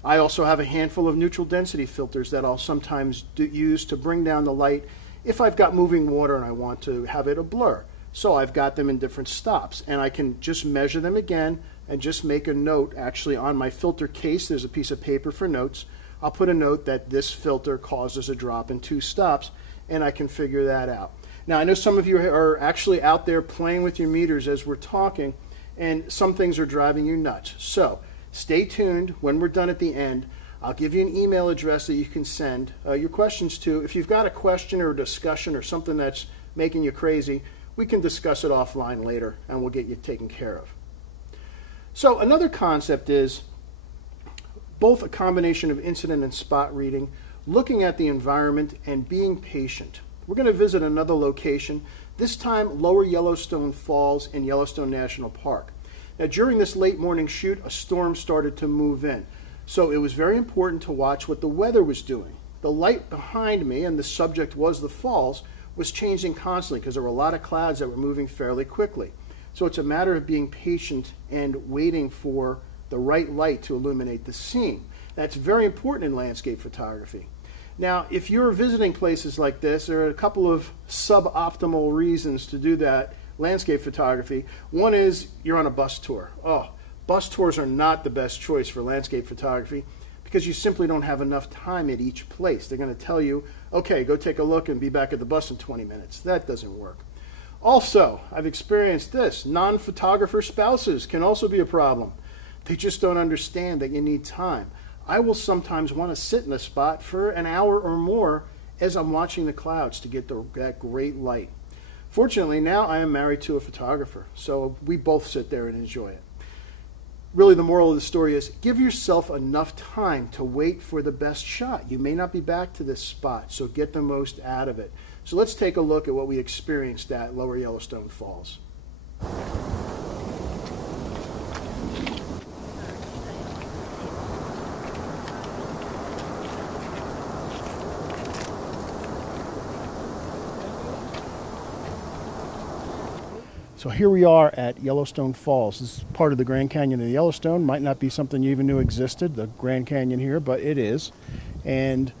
I also have a handful of neutral density filters that I'll sometimes use to bring down the light if I've got moving water and I want to have it a blur. So I've got them in different stops, and I can just measure them again and just make a note. Actually, on my filter case, there's a piece of paper for notes. I'll put a note that this filter causes a drop in 2 stops, and I can figure that out. Now, I know some of you are actually out there playing with your meters as we're talking, and some things are driving you nuts. So stay tuned. When we're done at the end, I'll give you an email address that you can send your questions to. If you've got a question or a discussion or something that's making you crazy, we can discuss it offline later and we'll get you taken care of. So another concept is both a combination of incident and spot reading, looking at the environment and being patient. We're going to visit another location, this time Lower Yellowstone Falls in Yellowstone National Park. Now during this late morning shoot, a storm started to move in. So it was very important to watch what the weather was doing. The light behind me, and the subject was the falls, was changing constantly because there were a lot of clouds that were moving fairly quickly. So it's a matter of being patient and waiting for the right light to illuminate the scene. That's very important in landscape photography. Now, if you're visiting places like this, there are a couple of suboptimal reasons to do that landscape photography. One is you're on a bus tour. Oh, bus tours are not the best choice for landscape photography because you simply don't have enough time at each place. They're going to tell you, okay, go take a look and be back at the bus in 20 minutes. That doesn't work. Also, I've experienced this. Non-photographer spouses can also be a problem. They just don't understand that you need time. I will sometimes want to sit in a spot for an hour or more as I'm watching the clouds to get that great light. Fortunately, now I am married to a photographer, so we both sit there and enjoy it. Really, the moral of the story is give yourself enough time to wait for the best shot. You may not be back to this spot, so get the most out of it. So let's take a look at what we experienced at Lower Yellowstone Falls. So here we are at Yellowstone Falls. This is part of the Grand Canyon of the Yellowstone. Might not be something you even knew existed, the Grand Canyon here, but it is. And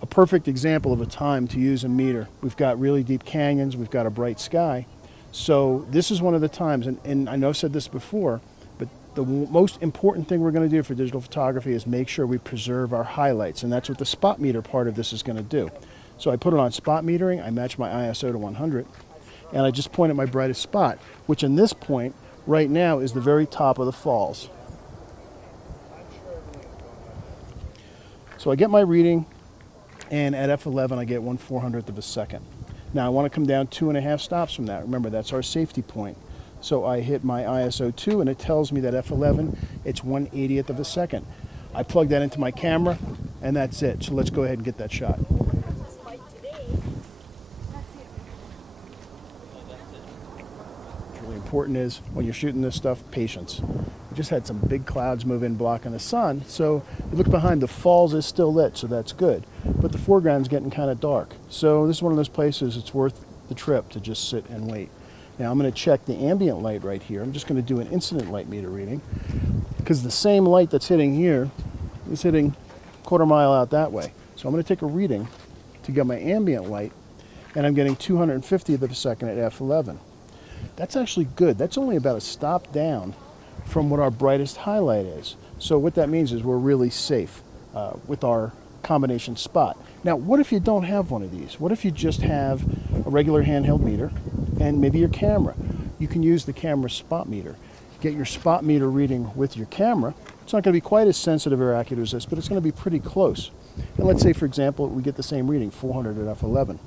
a perfect example of a time to use a meter. We've got really deep canyons, we've got a bright sky. So this is one of the times, and I know I've said this before, but the most important thing we're going to do for digital photography is make sure we preserve our highlights, and that's what the spot meter part of this is going to do. So I put it on spot metering, I match my ISO to 100, and I just point at my brightest spot, which in this point, right now, is the very top of the falls. So I get my reading, and at f11 I get 1/400th of a second. Now I want to come down 2.5 stops from that. Remember, that's our safety point. So I hit my ISO 2, and it tells me that f11, it's 1/80th of a second. I plug that into my camera, and that's it. So let's go ahead and get that shot. Important is when you're shooting this stuff, patience. We just had some big clouds move in blocking the sun, so you look behind, the falls is still lit, so that's good, but the foreground's getting kind of dark. So this is one of those places it's worth the trip to just sit and wait. Now I'm going to check the ambient light right here. I'm just going to do an incident light meter reading because the same light that's hitting here is hitting a 1/4 mile out that way. So I'm going to take a reading to get my ambient light, and I'm getting 250th of a second at f11. That's actually good. That's only about a stop down from what our brightest highlight is. So what that means is we're really safe with our combination spot. Now, what if you don't have one of these? What if you just have a regular handheld meter and maybe your camera? You can use the camera spot meter. Get your spot meter reading with your camera. It's not going to be quite as sensitive or accurate as this, but it's going to be pretty close. And let's say, for example, we get the same reading, 400 at f11.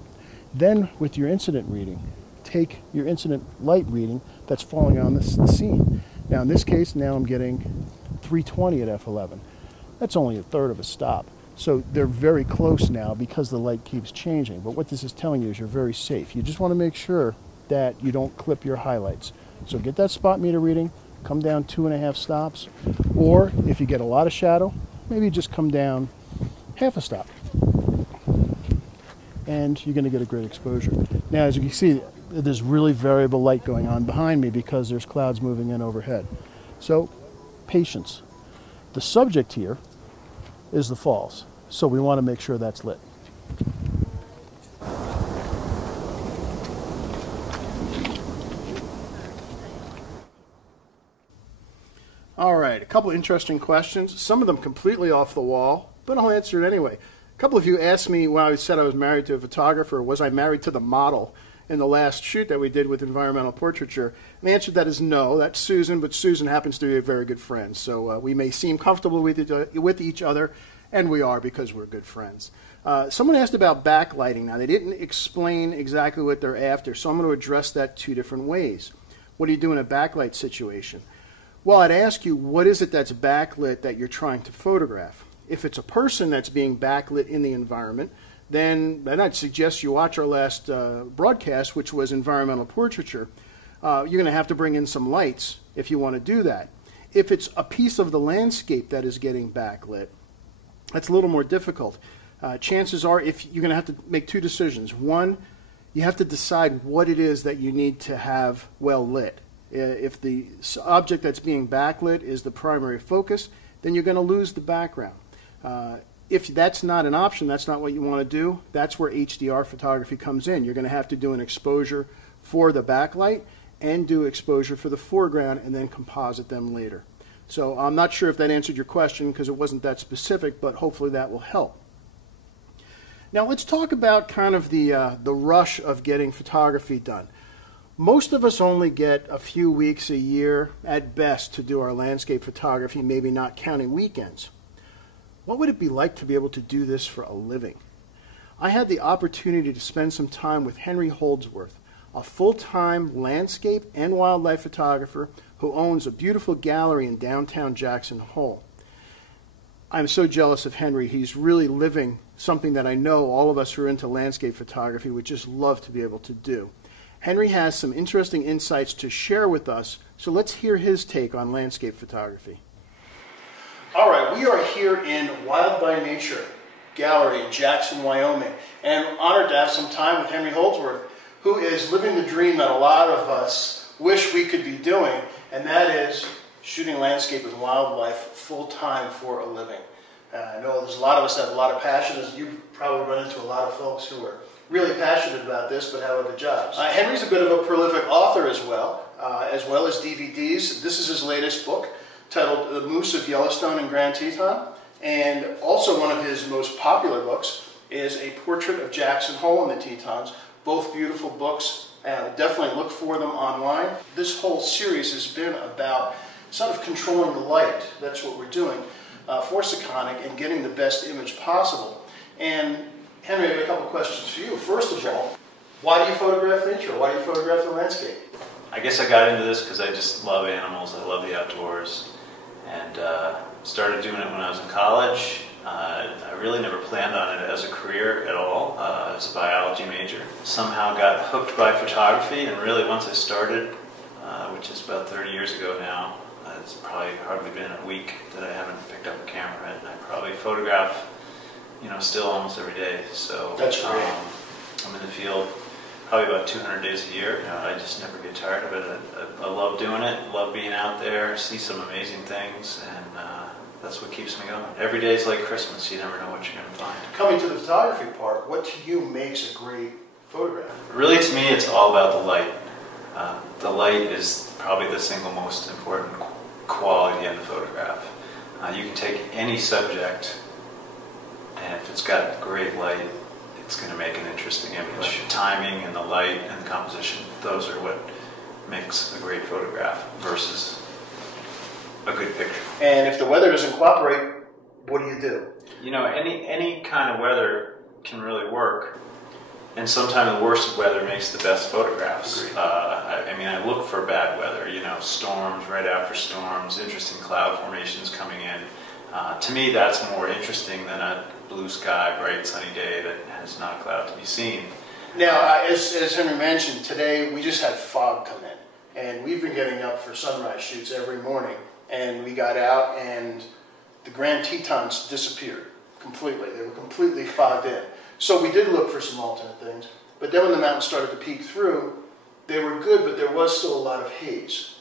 Then with your incident reading, take your incident light reading that's falling on the scene. Now in this case, now I'm getting 320 at f11. That's only 1/3 of a stop. So they're very close now because the light keeps changing. But what this is telling you is you're very safe. You just want to make sure that you don't clip your highlights. So get that spot meter reading, come down 2.5 stops, or if you get a lot of shadow, maybe just come down 1/2 a stop. And you're going to get a great exposure. Now as you can see, there's really variable light going on behind me because there's clouds moving in overhead. So, patience. The subject here is the falls, so we want to make sure that's lit. All right, a couple interesting questions, some of them completely off the wall, but I'll answer it anyway. A couple of you asked me when I said I was married to a photographer, was I married to the model in the last shoot that we did with environmental portraiture? And the answer to that is no. That's Susan, but Susan happens to be a very good friend. So we may seem comfortable with each other, and we are because we're good friends. Someone asked about backlighting. Now, they didn't explain exactly what they're after, so I'm going to address that 2 different ways. What do you do in a backlight situation? Well, I'd ask you, what is it that's backlit that you're trying to photograph? If it's a person that's being backlit in the environment, then I'd suggest you watch our last broadcast, which was environmental portraiture. You're going to have to bring in some lights if you want to do that. If it's a piece of the landscape that is getting backlit, that's a little more difficult. Chances are, if you're going to have to make 2 decisions. One, you have to decide what it is that you need to have well lit. If the object that's being backlit is the primary focus, then you're going to lose the background. If that's not an option, that's not what you want to do, that's where HDR photography comes in. You're going to have to do an exposure for the backlight and do exposure for the foreground and then composite them later. So I'm not sure if that answered your question because it wasn't that specific, but hopefully that will help. Now let's talk about kind of the rush of getting photography done. Most of us only get a few weeks a year at best to do our landscape photography, maybe not counting weekends. What would it be like to be able to do this for a living? I had the opportunity to spend some time with Henry Holdsworth, a full-time landscape and wildlife photographer who owns a beautiful gallery in downtown Jackson Hole. I'm so jealous of Henry. He's really living something that I know all of us who are into landscape photography would just love to be able to do. Henry has some interesting insights to share with us, so let's hear his take on landscape photography. All right, we are here in Wild by Nature Gallery in Jackson, Wyoming, and honored to have some time with Henry Holdsworth, who is living the dream that a lot of us wish we could be doing, and that is shooting landscape and wildlife full-time for a living. I know there's a lot of us that have a lot of passion, as you've probably run into a lot of folks who are really passionate about this but have other jobs. Henry's a bit of a prolific author as well as DVDs. This is his latest book, titled The Moose of Yellowstone and Grand Teton, and also one of his most popular books is A Portrait of Jackson Hole and the Tetons. Both beautiful books, definitely look for them online. This whole series has been about sort of controlling the light, that's what we're doing, for Sekonic and getting the best image possible. And Henry, I have a couple questions for you. First of all, why do you photograph nature? Why do you photograph the landscape? I guess I got into this because I just love animals, I love the outdoors, and started doing it when I was in college. I really never planned on it as a career at all. I was a biology major. Somehow got hooked by photography, and really once I started, which is about 30 years ago now, it's probably hardly been a week that I haven't picked up a camera, and I probably photograph, still almost every day. So that's great. I'm in the field probably about 200 days a year. I just never get tired of it. I love doing it, love being out there, see some amazing things, and that's what keeps me going. Every day is like Christmas. You never know what you're going to find. Coming to the photography part, what to you makes a great photograph? Really, to me, it's all about the light. The light is probably the single most important quality in the photograph. You can take any subject, and if it's got great light, it's going to make an interesting image. The timing and the light and the composition, those are what makes a great photograph versus a good picture. And if the weather doesn't cooperate, what do you do? Any kind of weather can really work, and sometimes the worst weather makes the best photographs. I look for bad weather, storms right after storms, interesting cloud formations coming in. To me, that's more interesting than a blue sky, bright sunny day that has not a cloud to be seen. Now, as Henry mentioned, today we just had fog come in, and we've been getting up for sunrise shoots every morning, and we got out and the Grand Tetons disappeared completely. They were completely fogged in. So we did look for some alternate things, but then when the mountains started to peek through, they were good, but there was still a lot of haze.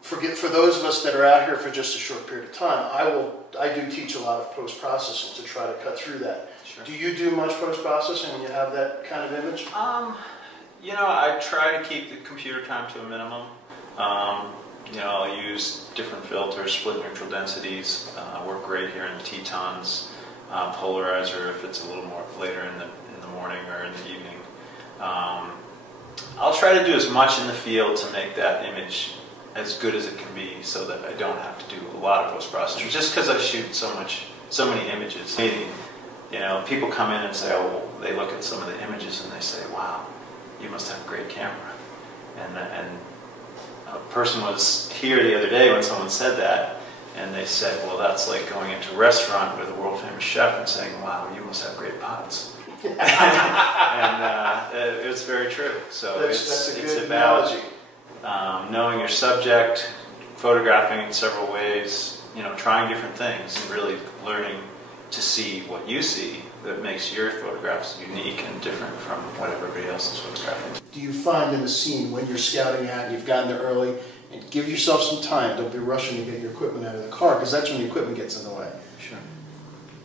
For those of us that are out here for just a short period of time, I do teach a lot of post-processing to try to cut through that. Sure. Do you do much post-processing when you have that kind of image? I try to keep the computer time to a minimum. I'll use different filters, split neutral densities, work great here in the Tetons, polarizer if it's a little more later in the morning or in the evening. I'll try to do as much in the field to make that image as good as it can be so that I don't have to do a lot of post-processing. Just because I shoot so many images. People come in and say, they look at some of the images and they say, wow, you must have a great camera. And a person was here the other day when someone said that, and they said, well, that's like going into a restaurant with a world-famous chef and saying, wow, you must have great pots. and it's very true. So that's a good about analogy. Knowing your subject, photographing in several ways, trying different things, and really learning to see what you see that makes your photographs unique and different from what everybody else is photographing. Do you find in the scene when you're scouting out and you've gotten there early, and give yourself some time, don't be rushing to get your equipment out of the car, because that's when the equipment gets in the way. Sure.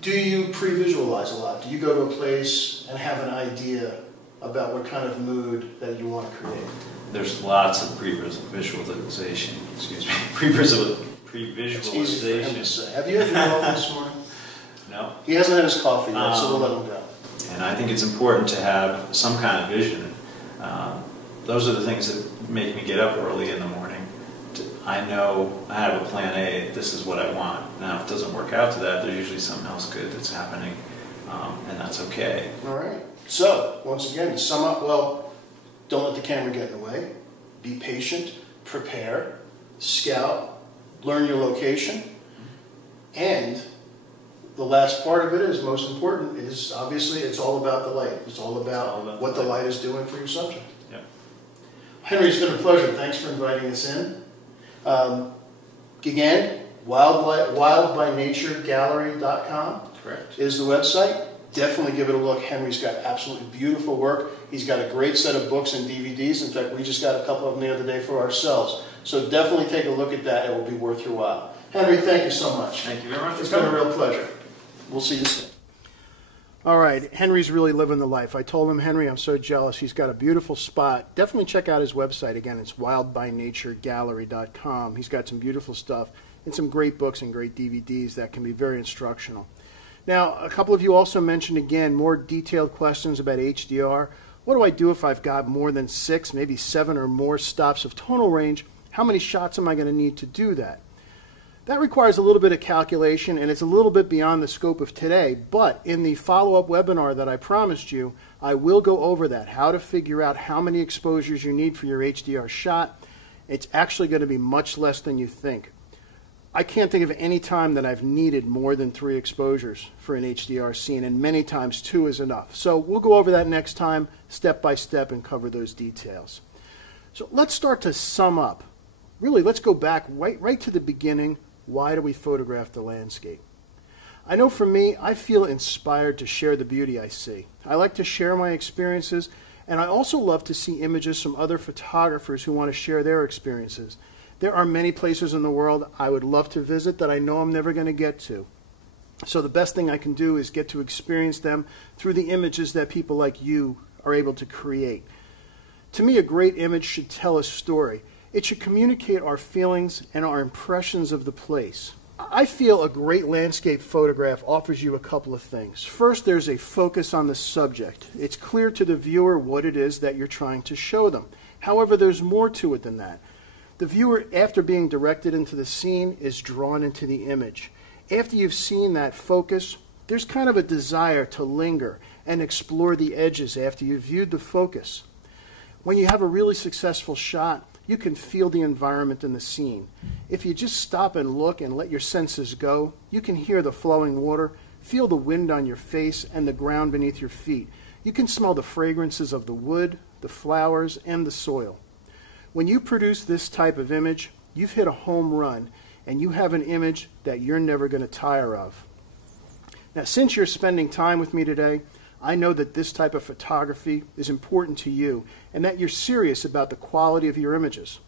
Do you pre-visualize a lot? Do you go to a place and have an idea about what kind of mood that you want to create? There's lots of pre-visualization, excuse me, pre-visualization. It's easy for him to say. Have you had your coffee this morning? No. He hasn't had his coffee yet, so we'll let him go. And I think it's important to have some kind of vision. Those are the things that make me get up early in the morning. I know I have a plan A, this is what I want. Now, if it doesn't work out to that, there's usually something else good that's happening, and that's okay. All right. So, once again, to sum up, well, don't let the camera get in the way. Be patient, prepare, scout, learn your location, and the last part of it is most important is obviously it's all about the light. It's all about what the light is doing for your subject. Yeah. Henry, it's been a pleasure. Thanks for inviting us in. Again, wildbynaturegallery.com Correct. is the website. Definitely give it a look. Henry's got absolutely beautiful work. He's got a great set of books and DVDs. In fact, we just got a couple of them the other day for ourselves. So definitely take a look at that. It will be worth your while. Henry, thank you so much. Thank you very much. It's been a real pleasure. We'll see you soon. All right, Henry's really living the life. I told him, Henry, I'm so jealous. He's got a beautiful spot. Definitely check out his website. Again, it's wildbynaturegallery.com. He's got some beautiful stuff and some great books and great DVDs that can be very instructional. Now, a couple of you also mentioned, again, more detailed questions about HDR. What do I do if I've got more than 6, maybe 7 or more stops of tonal range? How many shots am I going to need to do that? That requires a little bit of calculation, and it's a little bit beyond the scope of today, but in the follow-up webinar that I promised you, I will go over that, how to figure out how many exposures you need for your HDR shot. It's actually going to be much less than you think. I can't think of any time that I've needed more than 3 exposures for an HDR scene, and many times 2 is enough. So we'll go over that next time, step by step, and cover those details. So let's start to sum up. Really, let's go back right to the beginning. Why do we photograph the landscape? I know for me, I feel inspired to share the beauty I see. I like to share my experiences, and I also love to see images from other photographers who want to share their experiences. There are many places in the world I would love to visit that I know I'm never going to get to. So the best thing I can do is get to experience them through the images that people like you are able to create. To me, a great image should tell a story. It should communicate our feelings and our impressions of the place. I feel a great landscape photograph offers you a couple of things. First, there's a focus on the subject. It's clear to the viewer what it is that you're trying to show them. However, there's more to it than that. The viewer, after being directed into the scene, is drawn into the image. After you've seen that focus, there's kind of a desire to linger and explore the edges after you've viewed the focus. When you have a really successful shot, you can feel the environment in the scene. If you just stop and look and let your senses go, you can hear the flowing water, feel the wind on your face and the ground beneath your feet. You can smell the fragrances of the wood, the flowers, and the soil. When you produce this type of image, you've hit a home run, and you have an image that you're never going to tire of. Now, since you're spending time with me today, I know that this type of photography is important to you and that you're serious about the quality of your images.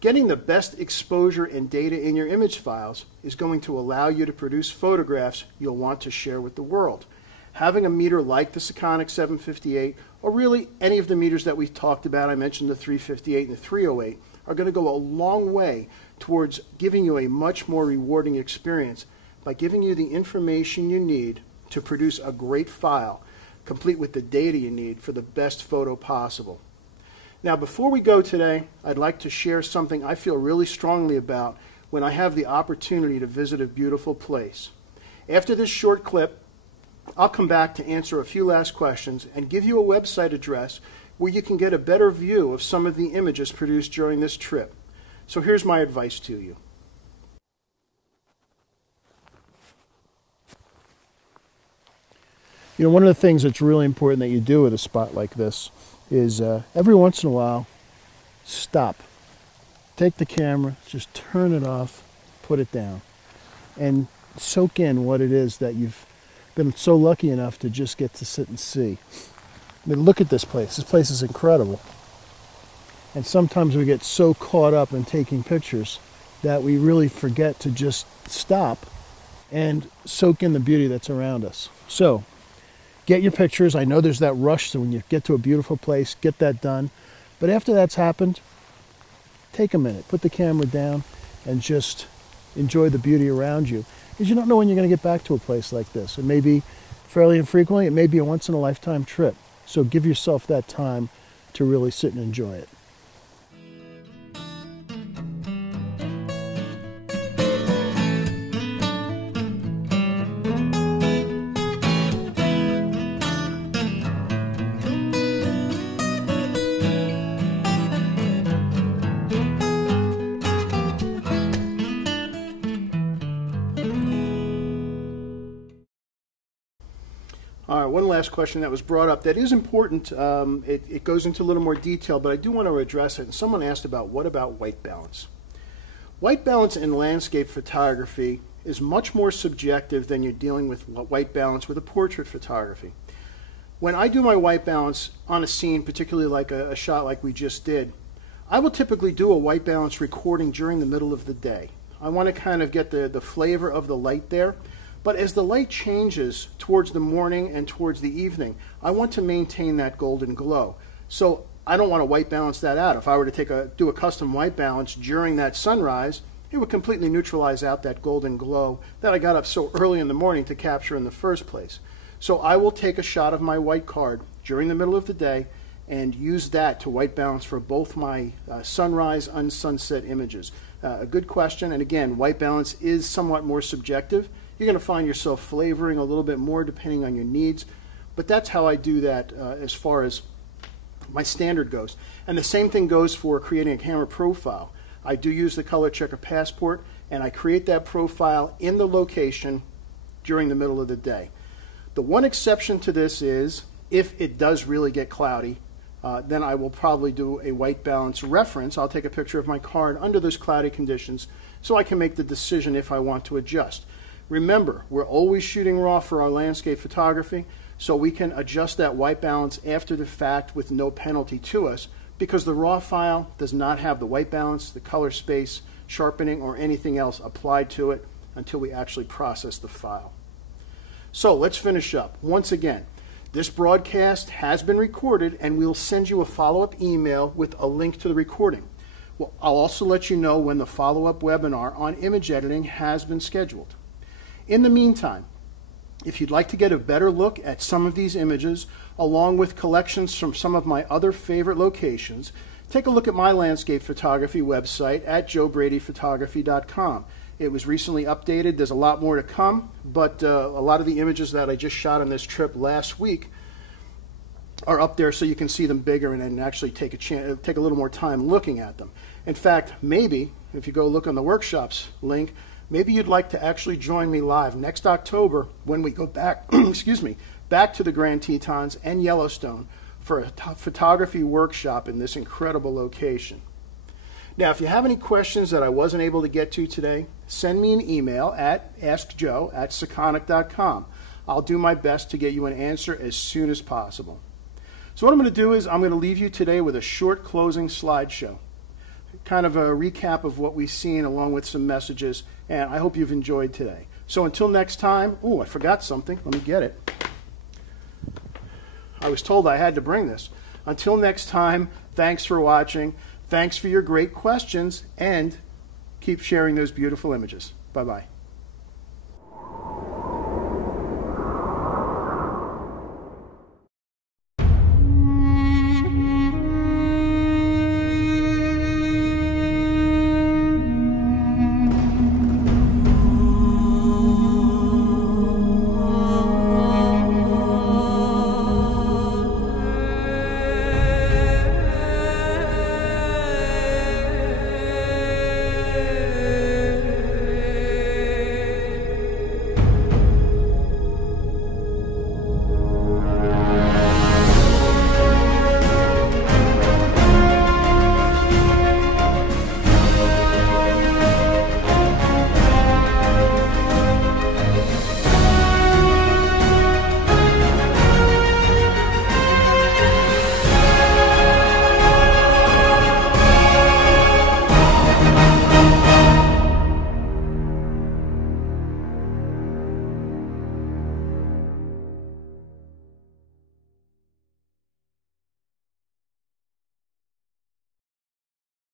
Getting the best exposure and data in your image files is going to allow you to produce photographs you'll want to share with the world. Having a meter like the Sekonic 758, or really any of the meters that we've talked about, I mentioned the 358 and the 308, are going to go a long way towards giving you a much more rewarding experience by giving you the information you need to produce a great file, complete with the data you need for the best photo possible. Now, before we go today, I'd like to share something I feel really strongly about when I have the opportunity to visit a beautiful place. After this short clip, I'll come back to answer a few last questions and give you a website address where you can get a better view of some of the images produced during this trip. So here's my advice to you. You know, one of the things that's really important that you do at a spot like this is every once in a while, stop. Take the camera, just turn it off, put it down, and soak in what it is that you've been so lucky enough to just get to sit and see. I mean, look at this place. This place is incredible. And sometimes we get so caught up in taking pictures that we really forget to just stop and soak in the beauty that's around us. So, get your pictures. I know there's that rush, so when you get to a beautiful place, get that done. But after that's happened, take a minute, put the camera down, and just enjoy the beauty around you. Because you don't know when you're going to get back to a place like this. It may be fairly infrequently, it may be a once-in-a-lifetime trip. So give yourself that time to really sit and enjoy it. All right, one last question that was brought up that is important. It goes into a little more detail, but I do want to address it. And someone asked about, what about white balance? White balance in landscape photography is much more subjective than you're dealing with white balance with a portrait photography. When I do my white balance on a scene, particularly like a shot like we just did, I will typically do a white balance recording during the middle of the day. I want to kind of get the flavor of the light there. But as the light changes towards the morning and towards the evening, I want to maintain that golden glow. So I don't want to white balance that out. If I were to do a custom white balance during that sunrise, it would completely neutralize out that golden glow that I got up so early in the morning to capture in the first place. So I will take a shot of my white card during the middle of the day and use that to white balance for both my sunrise and sunset images. A good question, and again, white balance is somewhat more subjective. You're going to find yourself flavoring a little bit more depending on your needs, but that's how I do that as far as my standard goes. And the same thing goes for creating a camera profile. I do use the color checker passport, and I create that profile in the location during the middle of the day. The one exception to this is if it does really get cloudy, then I will probably do a white balance reference. I'll take a picture of my card under those cloudy conditions so I can make the decision if I want to adjust. Remember, we're always shooting raw for our landscape photography, so we can adjust that white balance after the fact with no penalty to us, because the raw file does not have the white balance, the color space, sharpening, or anything else applied to it until we actually process the file. So let's finish up. Once again, this broadcast has been recorded, and we'll send you a follow-up email with a link to the recording. Well, I'll also let you know when the follow-up webinar on image editing has been scheduled. In the meantime, if you'd like to get a better look at some of these images, along with collections from some of my other favorite locations, take a look at my landscape photography website at joebradyphotography.com. It was recently updated. There's a lot more to come, but a lot of the images that I just shot on this trip last week are up there so you can see them bigger and actually take a little more time looking at them. In fact, maybe, if you go look on the workshops link, maybe you'd like to actually join me live next October when we go back, excuse me, back to the Grand Tetons and Yellowstone for a photography workshop in this incredible location. Now, if you have any questions that I wasn't able to get to today, send me an email at askjoe@sekonic.com. I'll do my best to get you an answer as soon as possible. So what I'm going to do is I'm going to leave you today with a short closing slideshow. Kind of a recap of what we've seen along with some messages, and I hope you've enjoyed today. So until next time, oh, I forgot something. Let me get it. I was told I had to bring this. Until next time, thanks for watching. Thanks for your great questions, and keep sharing those beautiful images. Bye-bye.